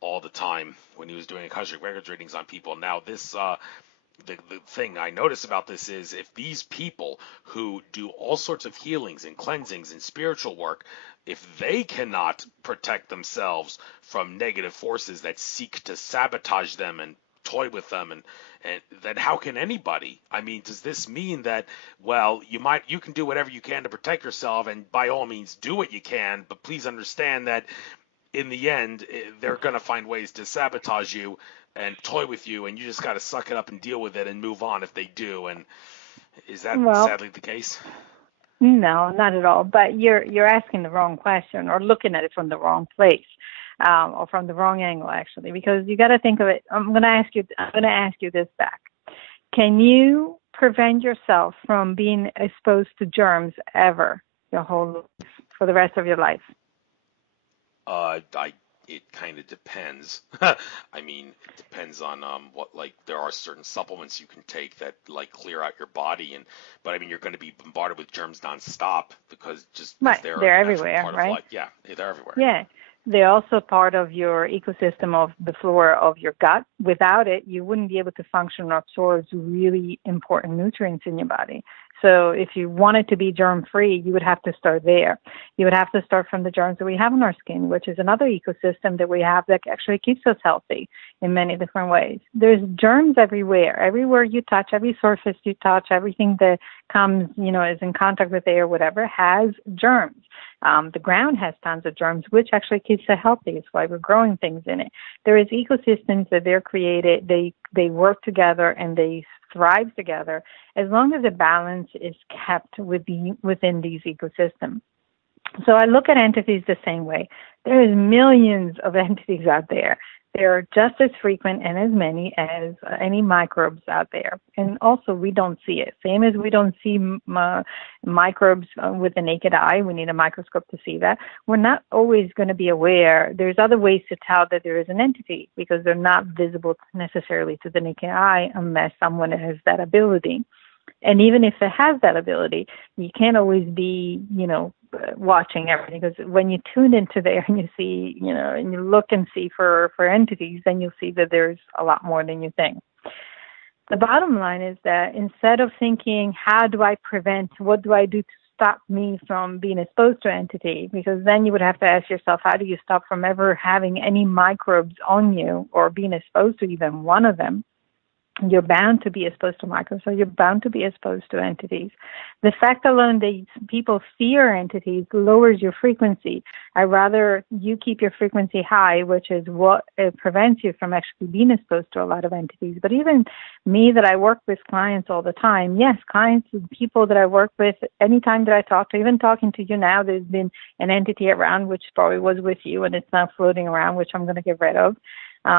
all the time when he was doing Akashic Records readings on people. Now, this the thing I notice about this is if these people who do all sorts of healings and cleansings and spiritual work, if they cannot protect themselves from negative forces that seek to sabotage them and toy with them, and then how can anybody? I mean, does this mean that, well, you can do whatever you can to protect yourself, and by all means do what you can, but please understand that in the end, they're going to find ways to sabotage you and toy with you, and you just got to suck it up and deal with it and move on if they do. And is that sadly the case? No, not at all. But you're asking the wrong question or looking at it from the wrong place, or from the wrong angle, actually, because you got to think of it. I'm going to ask you this back. Can you prevent yourself from being exposed to germs ever your whole life, for the rest of your life? It kind of depends. I mean, it depends on what, like, there are certain supplements you can take that like clear out your body, but I mean, you're going to be bombarded with germs nonstop because they're everywhere, part right? Of life. Yeah, they're everywhere. Yeah. They're also part of your ecosystem of the flora of your gut. Without it, you wouldn't be able to function or absorb really important nutrients in your body. So if you wanted to be germ-free, you would have to start there. You would have to start from the germs that we have in our skin, which is another ecosystem that we have that actually keeps us healthy in many different ways. There's germs everywhere. Everywhere you touch, every surface you touch, everything that comes, is in contact with air, whatever, has germs. The ground has tons of germs, which actually keeps it healthy. It's why we're growing things in it. There is ecosystems that they're created. They work together and they thrive together as long as the balance is kept within these ecosystems. So I look at entities the same way. There is millions of entities out there. They're just as frequent and as many as any microbes out there. And also, we don't see it. Same as we don't see microbes with the naked eye. We need a microscope to see that. We're not always going to be aware. There's other ways to tell that there is an entity because they're not visible necessarily to the naked eye unless someone has that ability. And even if it has that ability, you can't always be, watching everything, because when you tune into there and you see, and you look and see for entities, then you'll see that there's a lot more than you think. The bottom line is that instead of thinking, how do I prevent, what do I do to stop me from being exposed to an entity? Because then you would have to ask yourself, how do you stop from ever having any microbes on you or being exposed to even one of them? You're bound to be exposed to microbes, so you're bound to be exposed to entities. The fact alone that people fear entities lowers your frequency. I'd rather you keep your frequency high, which is what prevents you from actually being exposed to a lot of entities. But even me, that I work with clients all the time, yes, clients, people that I work with, anytime that I talk to, even talking to you now, there's been an entity around, which probably was with you, and it's now floating around, which I'm going to get rid of.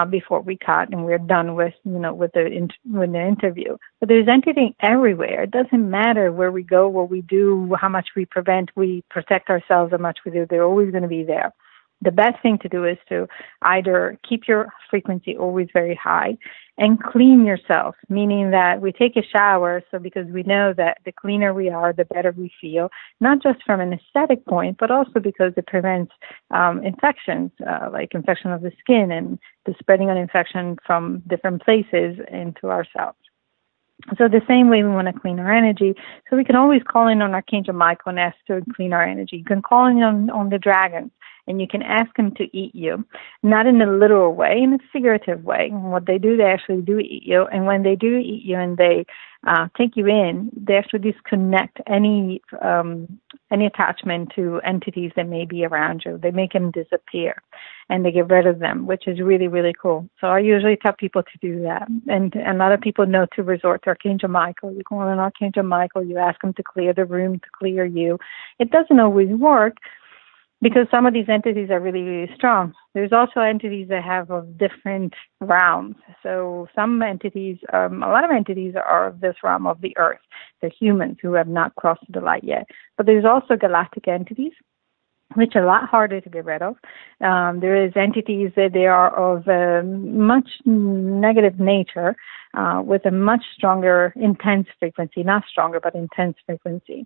Before we cut and we're done with the interview. But there's entity everywhere. It doesn't matter where we go, what we do, how much we protect ourselves, how much we do. They're always going to be there. The best thing to do is to either keep your frequency always very high and clean yourself, meaning that we take a shower, so because we know that the cleaner we are, the better we feel, not just from an aesthetic point, but also because it prevents infections, like infection of the skin and the spreading of infection from different places into ourselves. So the same way we want to clean our energy, so we can always call in on Archangel Michael and ask to clean our energy. You can call in on the dragons, and you can ask them to eat you, not in a literal way, in a figurative way. And what they do, they actually do eat you. And when they do eat you and they take you in, they actually disconnect any attachment to entities that may be around you. They make them disappear, and they get rid of them, which is really, really cool. So I usually tell people to do that. And a lot of people know to resort to Archangel Michael. You call on Archangel Michael, you ask him to clear the room, to clear you. It doesn't always work, because some of these entities are really, really strong. There's also entities that have of different realms. So some entities, a lot of entities are of this realm of the earth. They're humans who have not crossed the light yet. But there's also galactic entities, which are a lot harder to get rid of. There is entities that they are of much negative nature, with a much stronger, intense frequency, not stronger, but intense frequency.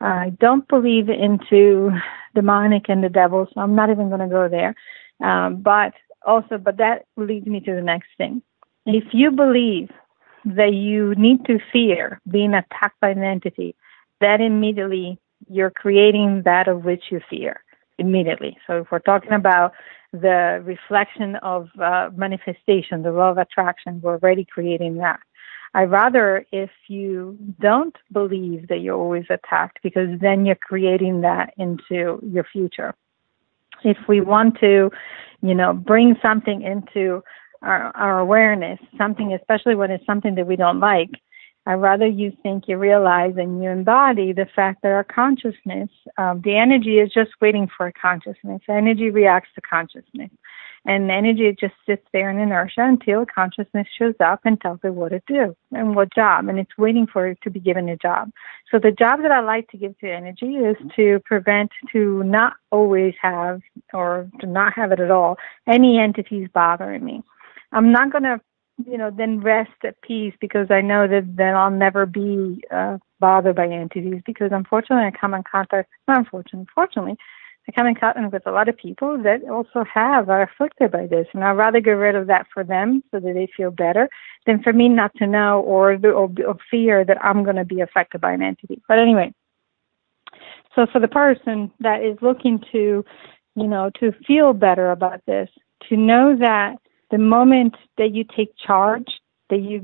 I don't believe into demonic and the devil, so I'm not even going to go there. But that leads me to the next thing. If you believe that you need to fear being attacked by an entity, that immediately you're creating that of which you fear immediately. So if we're talking about the reflection of manifestation, the law of attraction, we're already creating that. I'd rather if you don't believe that you're always attacked, because then you're creating that into your future. If we want to, bring something into our awareness, something, especially when it's something that we don't like, I'd rather you think, you realize, and you embody the fact that our consciousness, the energy is just waiting for a consciousness. Energy reacts to consciousness. And energy just sits there in inertia until consciousness shows up and tells it what to do and what job. And it's waiting for it to be given a job. So the job that I like to give to energy is to prevent, to not always have, or to not have it at all, any entities bothering me. I'm not going to then rest at peace, because I know that then I'll never be bothered by entities, because unfortunately I come in contact, fortunately, I come in contact with a lot of people that also are afflicted by this, and I'd rather get rid of that for them so that they feel better than for me not to know or fear that I'm going to be affected by an entity. But anyway, so for the person that is looking to, to feel better about this, to know that the moment that you take charge, that you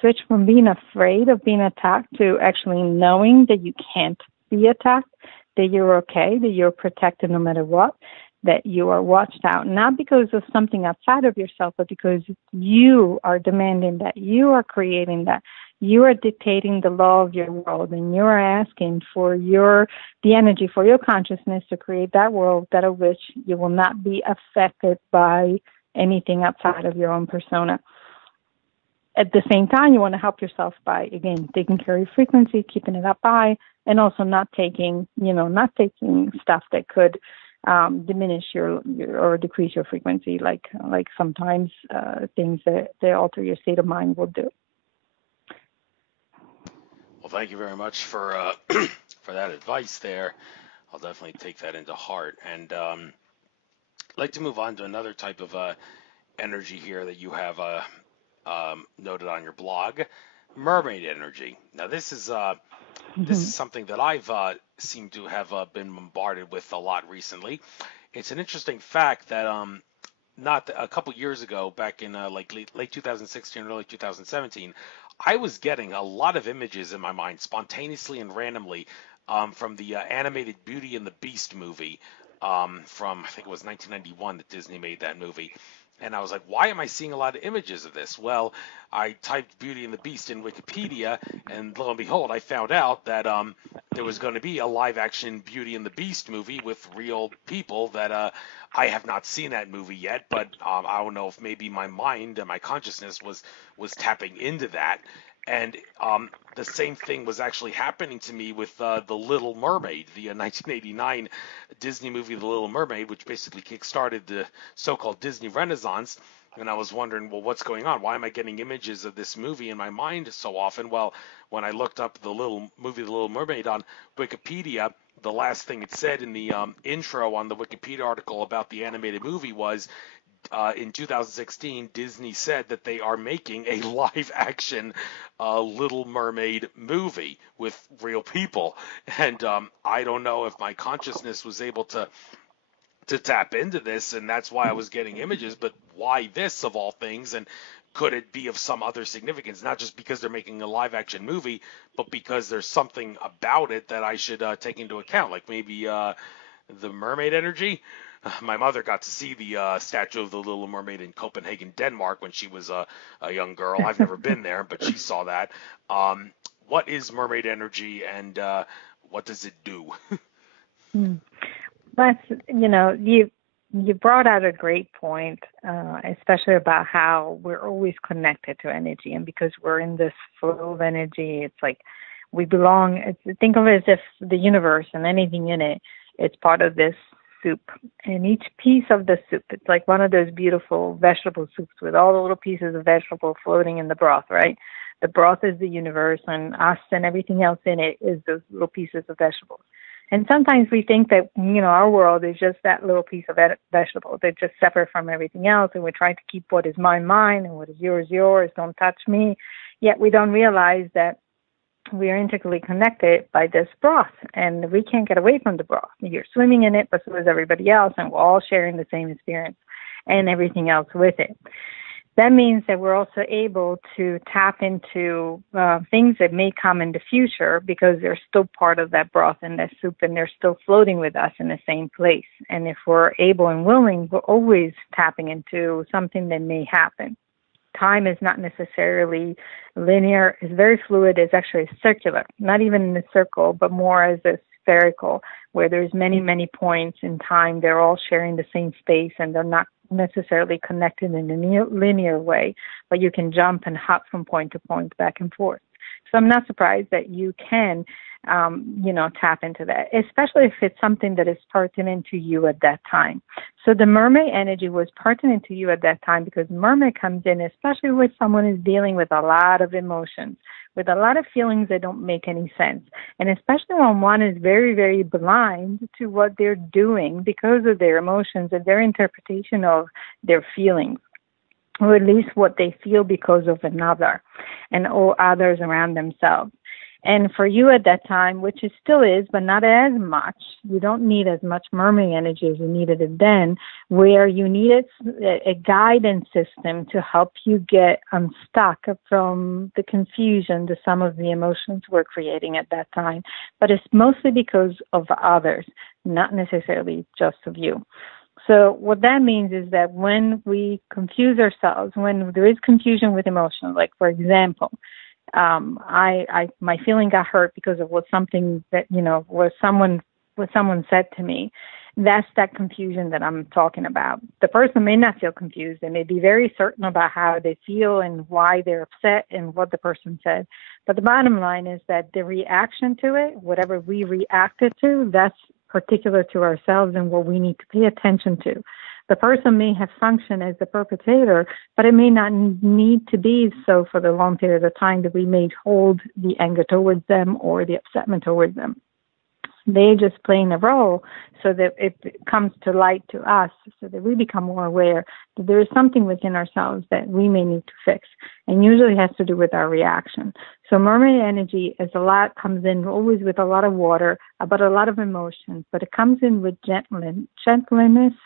switch from being afraid of being attacked to actually knowing that you can't be attacked, that you're okay, that you're protected no matter what, that you are watched out, not because of something outside of yourself, but because you are demanding that, you are creating that, you are dictating the law of your world, and you are asking for the energy for your consciousness to create that world that of which you will not be affected by anything outside of your own persona. At the same time, you want to help yourself by, again, taking care of your frequency, keeping it up high, and also not taking stuff that could diminish your or decrease your frequency, like sometimes things that alter your state of mind will do. Well, thank you very much for for that advice there. I'll definitely take that into heart. And I'd like to move on to another type of energy here that you have noted on your blog, mermaid energy. Now, this is something that I've seemed to have been bombarded with a lot recently. It's an interesting fact that not a couple years ago, back in like late 2016, early 2017, I was getting a lot of images in my mind spontaneously and randomly from the animated Beauty and the Beast movie from, I think it was 1991 that Disney made that movie. And I was like, why am I seeing a lot of images of this? Well, I typed Beauty and the Beast in Wikipedia, and lo and behold, I found out that there was going to be a live-action Beauty and the Beast movie with real people that I have not seen that movie yet, but I don't know if maybe my mind and my consciousness was tapping into that. And the same thing was actually happening to me with The Little Mermaid, the 1989 Disney movie The Little Mermaid, which basically kickstarted the so-called Disney Renaissance. And I was wondering, well, what's going on? Why am I getting images of this movie in my mind so often? Well, when I looked up the little movie The Little Mermaid on Wikipedia, the last thing it said in the intro on the Wikipedia article about the animated movie was, in 2016, Disney said that they are making a live-action Little Mermaid movie with real people. And I don't know if my consciousness was able to tap into this, and that's why I was getting images, but why this of all things? And could it be of some other significance, not just because they're making a live-action movie, but because there's something about it that I should take into account, like maybe the mermaid energy? My mother got to see the statue of the Little Mermaid in Copenhagen, Denmark, when she was a young girl. I've never been there, but she saw that. What is mermaid energy, and what does it do? That's, you brought out a great point, especially about how we're always connected to energy, and because we're in this flow of energy, it's like we belong. Think of it as if the universe and anything in it, it's part of this soup, and each piece of the soup, it's like one of those beautiful vegetable soups with all the little pieces of vegetable floating in the broth, right? The broth is the universe, and us and everything else in it is those little pieces of vegetables. And sometimes we think that, our world is just that little piece of vegetable. They're just separate from everything else, and we're trying to keep what is mine, mine, and what is yours, yours, don't touch me. Yet we don't realize that we are integrally connected by this broth, and we can't get away from the broth. You're swimming in it, but so is everybody else, and we're all sharing the same experience and everything else with it. That means that we're also able to tap into things that may come in the future because they're still part of that broth and that soup, and they're still floating with us in the same place. And if we're able and willing, we're always tapping into something that may happen. Time is not necessarily linear. It's very fluid. It's actually circular, not even in a circle, but more as a spherical, where there's many, many points in time. They're all sharing the same space, and they're not necessarily connected in a linear way, but you can jump and hop from point to point back and forth. So I'm not surprised that you can, tap into that, especially if it's something that is pertinent to you at that time. So the mermaid energy was pertinent to you at that time because mermaid comes in, especially when someone is dealing with a lot of emotions, with a lot of feelings that don't make any sense. And especially when one is very, very blind to what they're doing because of their emotions and their interpretation of their feelings, or at least what they feel because of another and or others around themselves. And for you at that time, which it still is, but not as much, you don't need as much mermaid energy as you needed it then, where you needed a guidance system to help you get unstuck from the confusion that some of the emotions were creating at that time. But it's mostly because of others, not necessarily just of you. So what that means is that when we confuse ourselves, when there is confusion with emotion, like for example, my feeling got hurt because of something that what someone said to me. That's that confusion that I'm talking about. The person may not feel confused. They may be very certain about how they feel and why they're upset and what the person said. But the bottom line is that the reaction to it, whatever we reacted to, that's particular to ourselves and what we need to pay attention to. The person may have functioned as the perpetrator, but it may not need to be so for the long period of time that we may hold the anger towards them or the upsetment towards them. They just playing a role so that it comes to light to us, so that we become more aware that there is something within ourselves that we may need to fix, and usually has to do with our reaction. So mermaid energy comes in always with a lot of water, but a lot of emotions, but it comes in with gentleness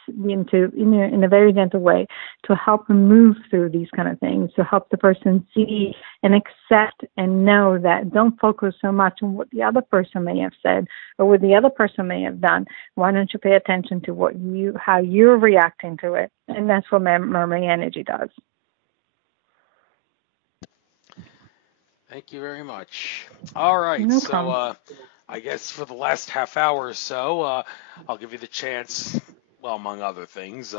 in a very gentle way to help them move through these kind of things, to help the person see and accept and know that don't focus so much on what the other person may have said or what the other person may have done. Why don't you pay attention to how you're reacting to it? And that's what mermaid energy does. Thank you very much. All right, No so problem. I guess for the last half hour or so, I'll give you the chance, well, among other things,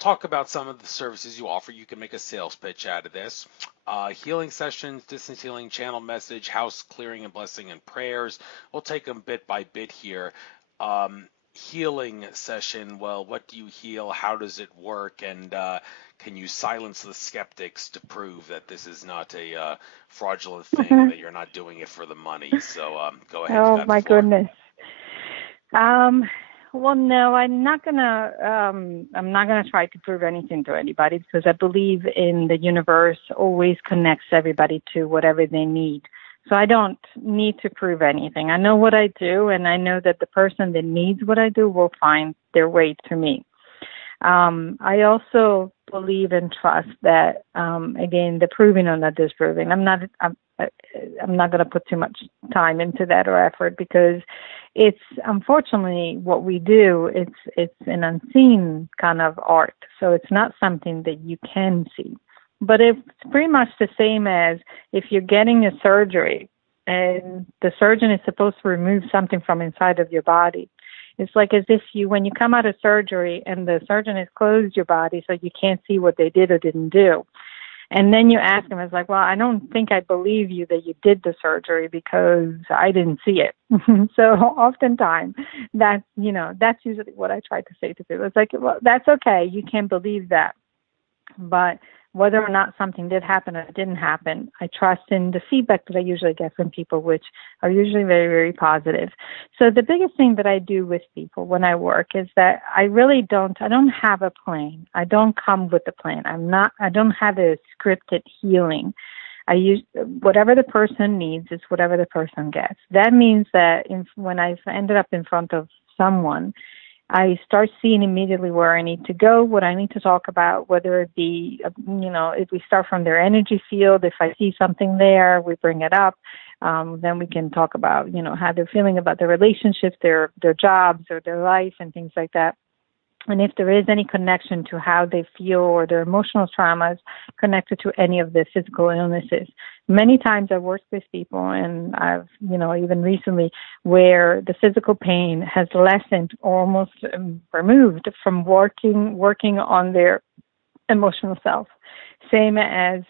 talk about some of the services you offer. You can make a sales pitch out of this. Healing sessions, distance healing, channel message, house clearing and blessing and prayers. We'll take them bit by bit here. Healing session, well, what do you heal? How does it work? And can you silence the skeptics to prove that this is not a fraudulent thing and that you're not doing it for the money? So go ahead. Oh, You got my the floor. goodness. Well, no, I'm not gonna try to prove anything to anybody, because I believe in the universe always connects everybody to whatever they need. So I don't need to prove anything. I know what I do, and I know that the person that needs what I do will find their way to me. I also believe and trust that, again, the proving or not disproving. I'm not going to put too much time into that or effort, because it's unfortunately what we do. It's an unseen kind of art, so it's not something that you can see. But it's pretty much the same as if you're getting a surgery and the surgeon is supposed to remove something from inside of your body. It's like as if when you come out of surgery and the surgeon has closed your body so you can't see what they did or didn't do. And then you ask them, it's like, well, I don't think I believe you that you did the surgery because I didn't see it. So oftentimes that's usually what I try to say to people. It's like, well, that's okay. You can't believe that. But whether or not something did happen or didn't happen, I trust in the feedback that I usually get from people, which are usually very, very positive. So the biggest thing that I do with people when I work is that I don't have a plan. I don't come with a plan. I don't have a scripted healing. I use whatever the person needs is whatever the person gets. That means that when I've ended up in front of someone, I start seeing immediately where I need to go, what I need to talk about, whether it be, if we start from their energy field, if I see something there, we bring it up. Then we can talk about, how they're feeling about their relationships, their jobs or their life and things like that. And if there is any connection to how they feel or their emotional traumas connected to any of the physical illnesses. Many times I've worked with people, and I've, even recently, where the physical pain has lessened or almost removed from working on their emotional self. Same as,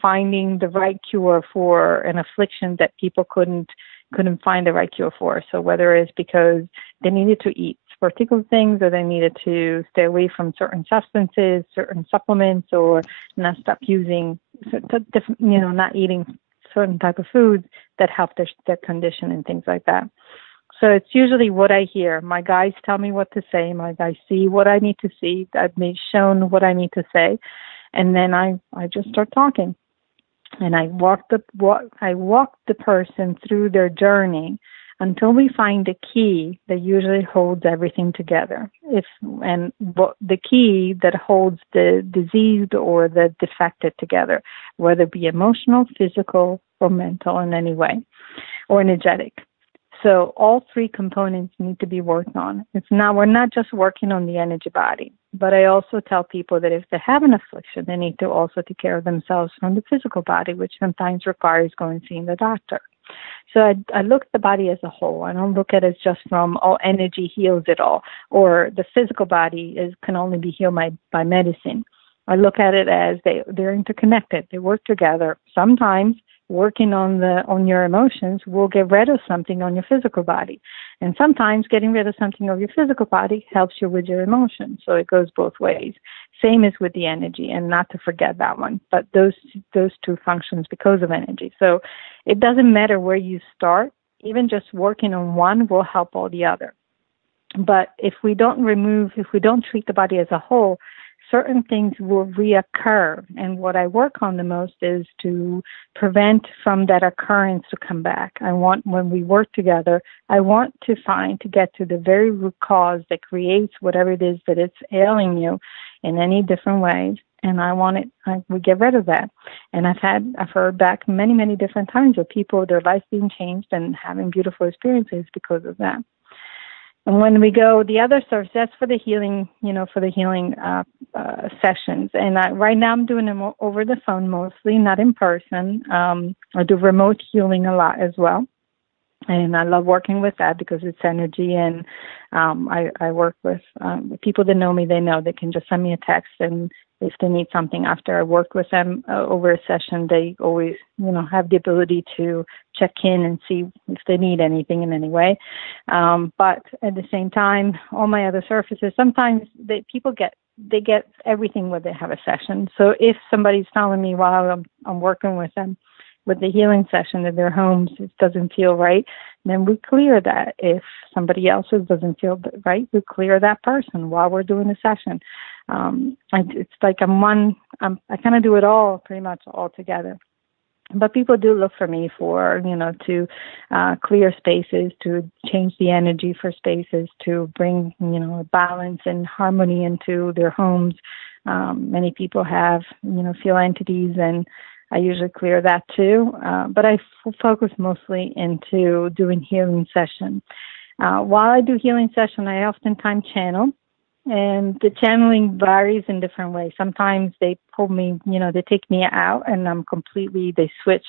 finding the right cure for an affliction that people couldn't find the right cure for. So whether it's because they needed to eat particular things or they needed to stay away from certain substances, certain supplements, or not stop using, not eating certain type of foods that help their condition and things like that. So it's usually what I hear. My guides tell me what to say. My guides see what I need to see. I've been shown what I need to say. And then I just start talking. And I walk the person through their journey until we find the key that usually holds everything together. The key that holds the diseased or the defected together, whether it be emotional, physical, or mental in any way, or energetic. So all three components need to be worked on. We're not just working on the energy body, but I also tell people that if they have an affliction, they need to also take care of themselves from the physical body, which sometimes requires going and seeing the doctor. So I look at the body as a whole. I don't look at it just from, energy heals it all, or the physical body can only be healed by medicine. I look at it as they're interconnected. They work together. Sometimes working on your emotions will get rid of something on your physical body. And sometimes getting rid of something of your physical body helps you with your emotions. So it goes both ways. Same as with the energy, and not to forget that one. But those two functions because of energy. So it doesn't matter where you start. Even just working on one will help all the other. But if we don't treat the body as a whole, certain things will reoccur. And what I work on the most is to prevent from that occurrence to come back. I want, when we work together, I want to get to the very root cause that creates whatever it is that it's ailing you in any different ways. And we get rid of that. And I've heard back many, many different times of people, their lives being changed and having beautiful experiences because of that. And when we go the other source, that's for the healing, sessions. And right now I'm doing them over the phone mostly, not in person. I do remote healing a lot as well. And I love working with that because it's energy. And I work with people that know me, they know they can just send me a text. And if they need something after I work with them over a session, they always, have the ability to check in and see if they need anything in any way. But at the same time, all my other services, sometimes people get everything when they have a session. So if somebody's telling me while I'm working with them, with the healing session in their homes, it doesn't feel right, then we clear that. If somebody else's doesn't feel right, we clear that person while we're doing the session. It's like I kind of do it all, pretty much all together. But people do look for me for, to clear spaces, to change the energy for spaces, to bring, balance and harmony into their homes. Many people have, feel entities, and I usually clear that too. But I focus mostly into doing healing session. While I do healing session, I oftentimes channel. And the channeling varies in different ways. Sometimes they pull me, they take me out and they switch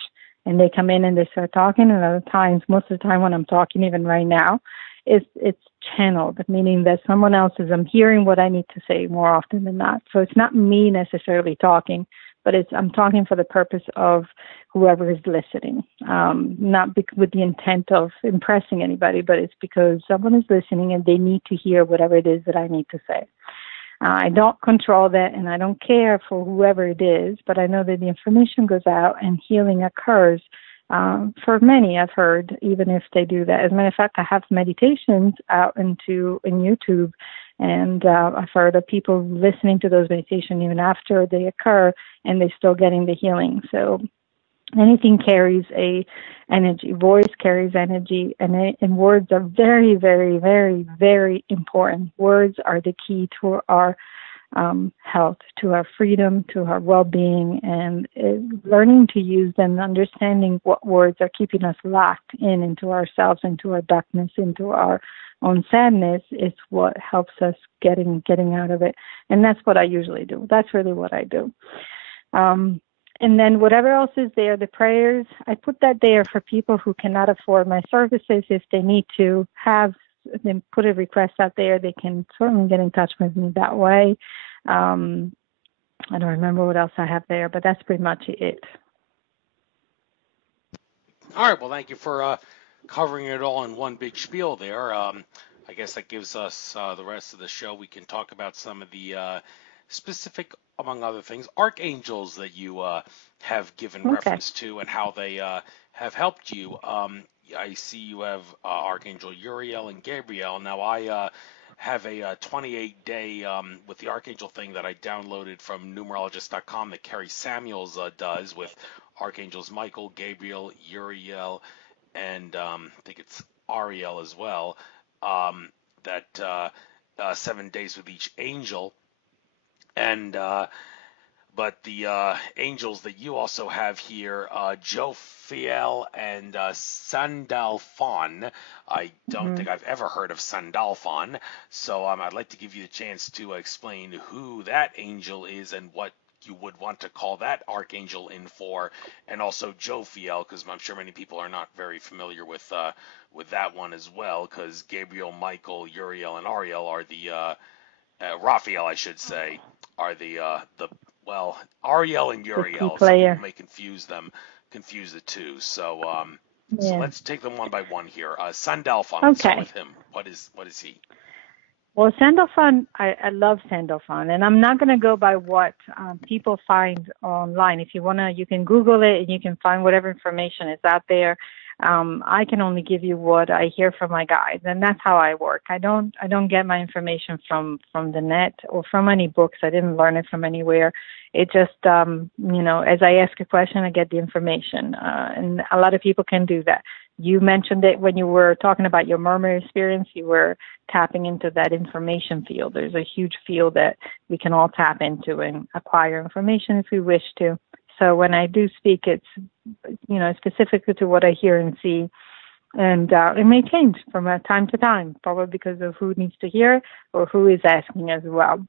and they come in and they start talking. And other times, most of the time when I'm talking, even right now, it's channeled, meaning that someone else I'm hearing what I need to say more often than not. So it's not me necessarily talking, but I'm talking for the purpose of whoever is listening, not with the intent of impressing anybody, but it's because someone is listening and they need to hear whatever it is that I need to say. I don't control that, and I don't care for whoever it is, but I know that the information goes out and healing occurs. For many, I've heard, even if they do that. As a matter of fact, I have meditations out in YouTube, and I've heard of people listening to those meditations even after they occur, and they're still getting the healing. So anything carries a energy. Voice carries energy, and words are very, very, very, very important. Words are the key to our health, to our freedom, to our well-being, and learning to use them, understanding what words are keeping us locked into ourselves, into our darkness, into our own sadness is what helps us getting out of it. And that's what I usually do. That's really what I do. And then whatever else is there, the prayers, I put that there for people who cannot afford my services. If they need to then put a request out there, they can certainly get in touch with me that way. I don't remember what else I have there, but that's pretty much it. All right. Well, thank you for covering it all in one big spiel there. I guess that gives us the rest of the show. We can talk about some of the specific, among other things, archangels that you have given reference to and how they have helped you. I see you have Archangel Uriel and Gabriel. Now, I have a 28-day with the Archangel thing that I downloaded from numerologist.com that Kerry Samuels does with Archangels Michael, Gabriel, Uriel, and I think it's Ariel as well. That 7 days with each angel. And but the angels that you also have here, Jophiel and Sandalphon. I don't think I've ever heard of Sandalphon, so I'd like to give you the chance to explain who that angel is and what you would want to call that archangel in for, and also Jophiel, because I'm sure many people are not very familiar with that one as well, because Gabriel, Michael, Uriel, and Ariel are the Raphael, I should say, are the Ariel and Uriel. Some people may confuse the two. So so let's take them one by one here. Sandalphon, let's start with him. What is he? Well, Sandalphon, I love Sandalphon, and I'm not going to go by what people find online. If you want to, you can Google it, and you can find whatever information is out there. I can only give you what I hear from my guides, and that's how I work. I don't get my information from the net or from any books. I didn't learn it from anywhere. It just, as I ask a question, I get the information, and a lot of people can do that. You mentioned it when you were talking about your mermaid experience. You were tapping into that information field. There's a huge field that we can all tap into and acquire information if we wish to. So when I do speak, it's, specifically to what I hear and see. And it may change from time to time, probably because of who needs to hear or who is asking as well.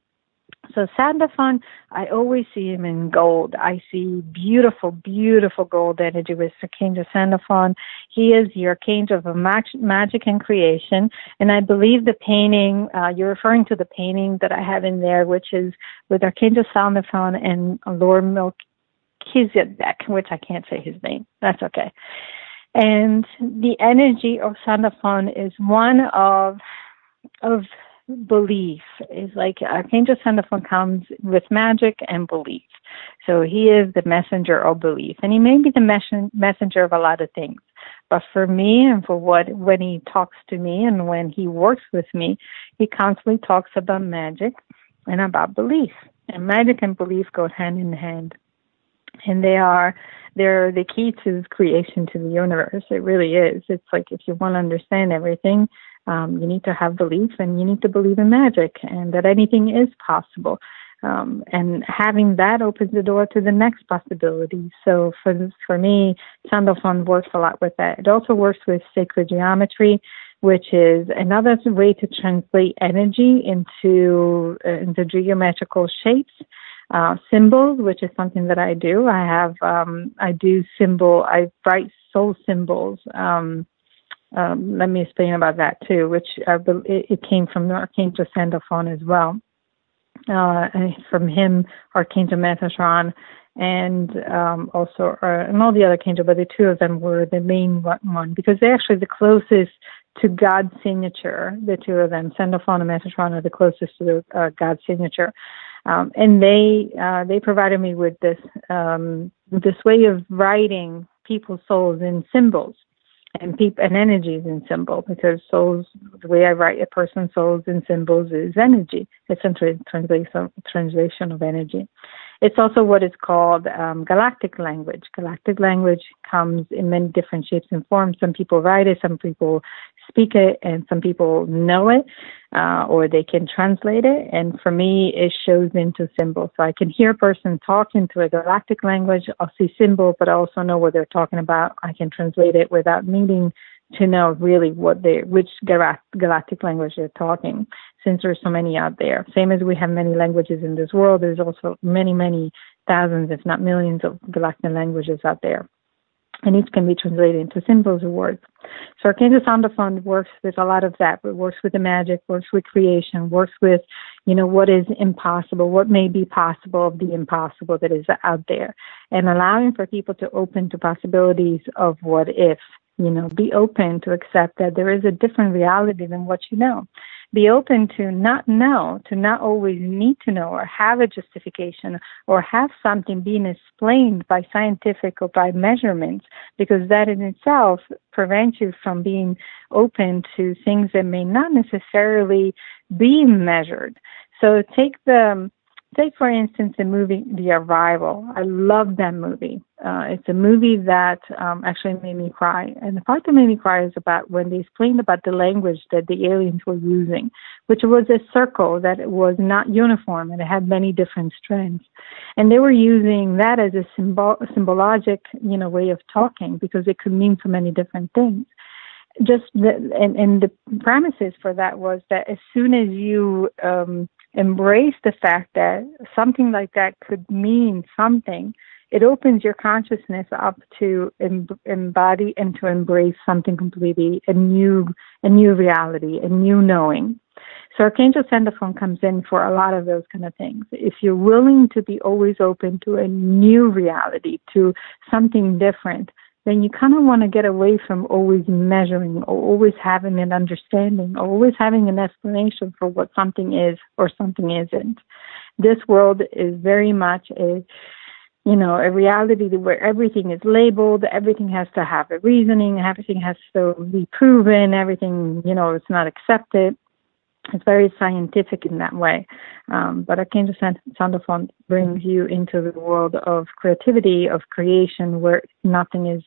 So Sandalphon, I always see him in gold. I see beautiful, beautiful gold energy with Archangel Sandalphon. He is the Archangel of magic and creation. And I believe the painting, you're referring to the painting that I have in there, which is with Archangel Sandalphon and Lord Melchizedek, which I can't say his name. That's okay. And the energy of Sandalphon is one of belief. Is like Archangel Sandalphon comes with magic and belief. So he is the messenger of belief, and he may be the messenger of a lot of things. But for me, and for when he talks to me and when he works with me, he constantly talks about magic and about belief. And magic and belief go hand in hand, and they're the key to creation, to the universe. It really is. It's like if you want to understand everything, you need to have belief, and you need to believe in magic and that anything is possible. And having that opens the door to the next possibility. So for me, Sandalphon works a lot with that. It also works with sacred geometry, which is another way to translate energy into geometrical shapes. Symbols, which is something that I do. I write soul symbols. Let me explain about that too, which it came from the Archangel Sandalphon as well. And from him, Archangel Metatron, and also and all the other archangels, but the two of them were the main one because they're actually the closest to God's signature. The two of them, Sandalphon and Metatron, are the closest to God's signature. And they provided me with this way of writing people's souls in symbols and energies in symbol, because souls, the way I write a person's souls in symbols is energy. It's a translation of energy. It's also what is called galactic language. Galactic language comes in many different shapes and forms. Some people write it, some people speak it, and some people know it, or they can translate it. And for me, it shows into symbols. So I can hear a person talking to a galactic language. I'll see symbol, but I also know what they're talking about. I can translate it without needing to know really which galactic language they're talking, since there's so many out there. Same as we have many languages in this world, there's also many, many thousands, if not millions, of galactic languages out there. And each can be translated into symbols or words. So Archangel Sandalphon works with a lot of that. It works with the magic, works with creation, works with, what is impossible, what may be possible of the impossible that is out there, and allowing for people to open to possibilities of what if. Be open to accept that there is a different reality than what you know. Be open to not know, to not always need to know or have a justification or have something being explained by scientific or by measurements, because that in itself prevents you from being open to things that may not necessarily be measured. So take, for instance, the movie The Arrival. I love that movie. It's a movie that actually made me cry. And the part that made me cry is about when they explained about the language that the aliens were using, which was a circle that was not uniform and it had many different strands. And they were using that as a symbologic, way of talking, because it could mean so many different things. And the premises for that was that as soon as you embrace the fact that something like that could mean something, it opens your consciousness up to embody and to embrace something completely, a new reality, a new knowing. So Archangel Sandalphon comes in for a lot of those kind of things. If you're willing to be always open to a new reality, to something different, then you kind of want to get away from always measuring or always having an understanding or always having an explanation for what something is or something isn't. This world is very much a reality where everything is labeled, everything has to have a reasoning, everything has to be proven, everything, it's not accepted. It's very scientific in that way. But Archangel Sandalphon brings you into the world of creativity, of creation, where nothing is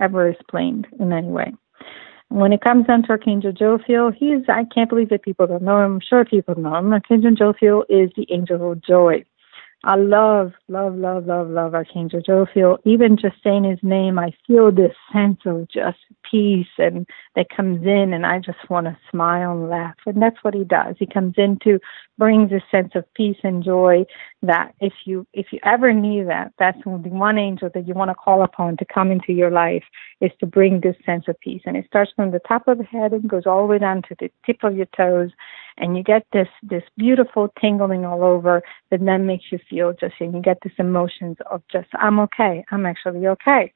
ever explained in any way. When it comes down to Archangel Jophiel, I can't believe that people don't know him. I'm sure people know him. Archangel Jophiel is the angel of joy. I love, love, love, love, love Archangel Jophiel. Even just saying his name, I feel this sense of just peace and that comes in, and I just want to smile and laugh. And that's what he does. He comes in to bring this sense of peace and joy that if you ever need that, that's the one angel that you want to call upon to come into your life, is to bring this sense of peace. And it starts from the top of the head and goes all the way down to the tip of your toes. And you get this beautiful tingling all over that then makes you feel and you get these emotions of just, I'm okay. I'm actually okay.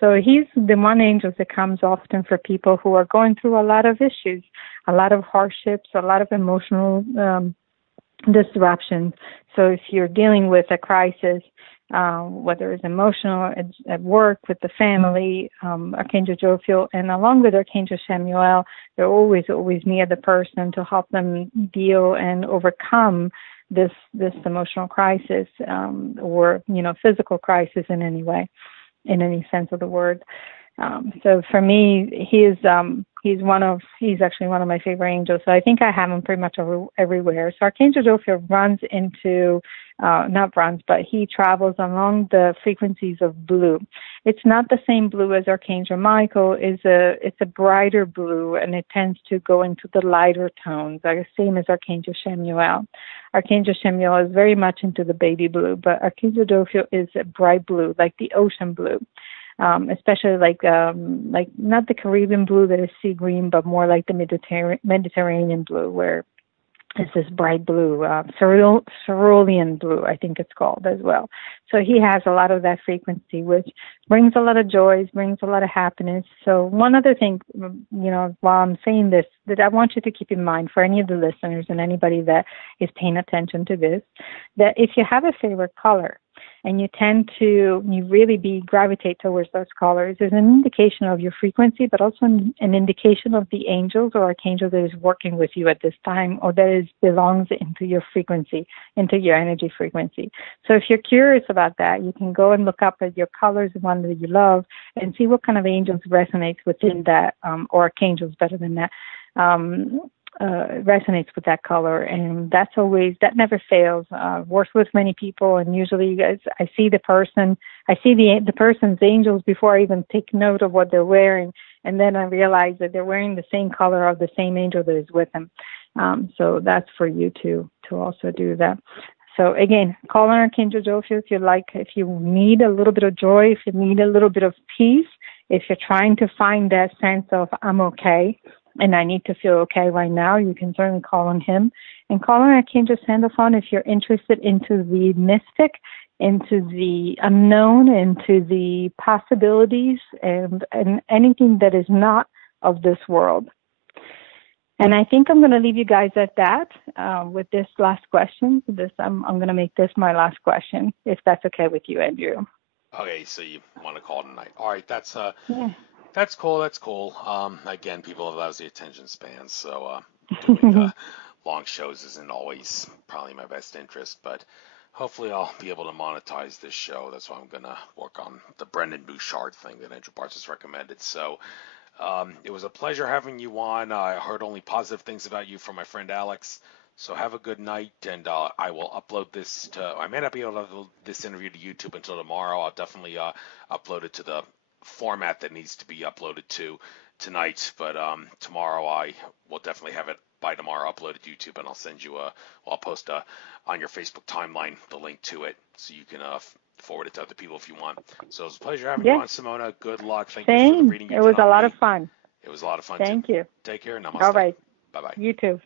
So he's the one angel that comes often for people who are going through a lot of issues, a lot of hardships, a lot of emotional disruptions. So if you're dealing with a crisis, whether it's emotional, at work, with the family, Archangel Jophiel, and along with Archangel Samuel, they're always near the person to help them deal and overcome this emotional crisis, or physical crisis in any way, in any sense of the word. So for me, he's actually one of my favorite angels. So I think I have him pretty much everywhere. So Archangel Jophiel he travels along the frequencies of blue. It's not the same blue as Archangel Michael. It's a brighter blue, and it tends to go into the lighter tones, like the same as Archangel Samuel. Archangel Samuel is very much into the baby blue, but Archangel Jophiel is a bright blue, like the ocean blue. Especially like not the Caribbean blue that is sea green, but more like the Mediterranean blue, where it's this bright blue, cerulean blue, I think it's called as well. So he has a lot of that frequency, which brings a lot of joy, brings a lot of happiness. So one other thing, while I'm saying this, that I want you to keep in mind for any of the listeners and anybody that is paying attention to this, that if you have a favorite color, and you really gravitate towards those colors, is an indication of your frequency, but also an indication of the angels or archangel that is working with you at this time, or that belongs into your frequency, into your energy frequency. So if you're curious about that, you can go and look up at your colors, the one that you love, and see what kind of angels resonates within that, or archangels, better than that, resonates with that color. And that never fails. Works with many people, and usually I see the person's angels before I even take note of what they're wearing, and then I realize that they're wearing the same color of the same angel that is with them. So that's for you to also do that. So again, call on Archangel Jophiel if you need a little bit of joy, if you need a little bit of peace, if you're trying to find that sense of I'm okay, and I need to feel okay right now, you can certainly call on him. And call on Archangel Sandalphon if you're interested into the mystic, into the unknown, into the possibilities, and anything that is not of this world. And I think I'm going to leave you guys at that with this last question. I'm going to make this my last question, if that's okay with you, Andrew. Okay, so you want to call tonight. All right, that's yeah. That's cool. Again, people have lousy attention spans, so doing long shows isn't always probably my best interest, but hopefully I'll be able to monetize this show. That's why I'm going to work on the Brendan Bouchard thing that Andrew Bartz has recommended. So it was a pleasure having you on. I heard only positive things about you from my friend Alex. So have a good night, and I will upload this I may not be able to upload this interview to YouTube until tomorrow. I'll definitely upload it to the format that needs to be uploaded to tonight, but tomorrow I will definitely have it by tomorrow uploaded to YouTube, and I'll post on your Facebook timeline the link to it, so you can forward it to other people if you want. So it was a pleasure having you on, Simona. Good luck. Thank you for the reading you did on me. It was a lot of fun. It was a lot of fun. Thank you. Take care. Namaste. All right. Bye-bye. You too.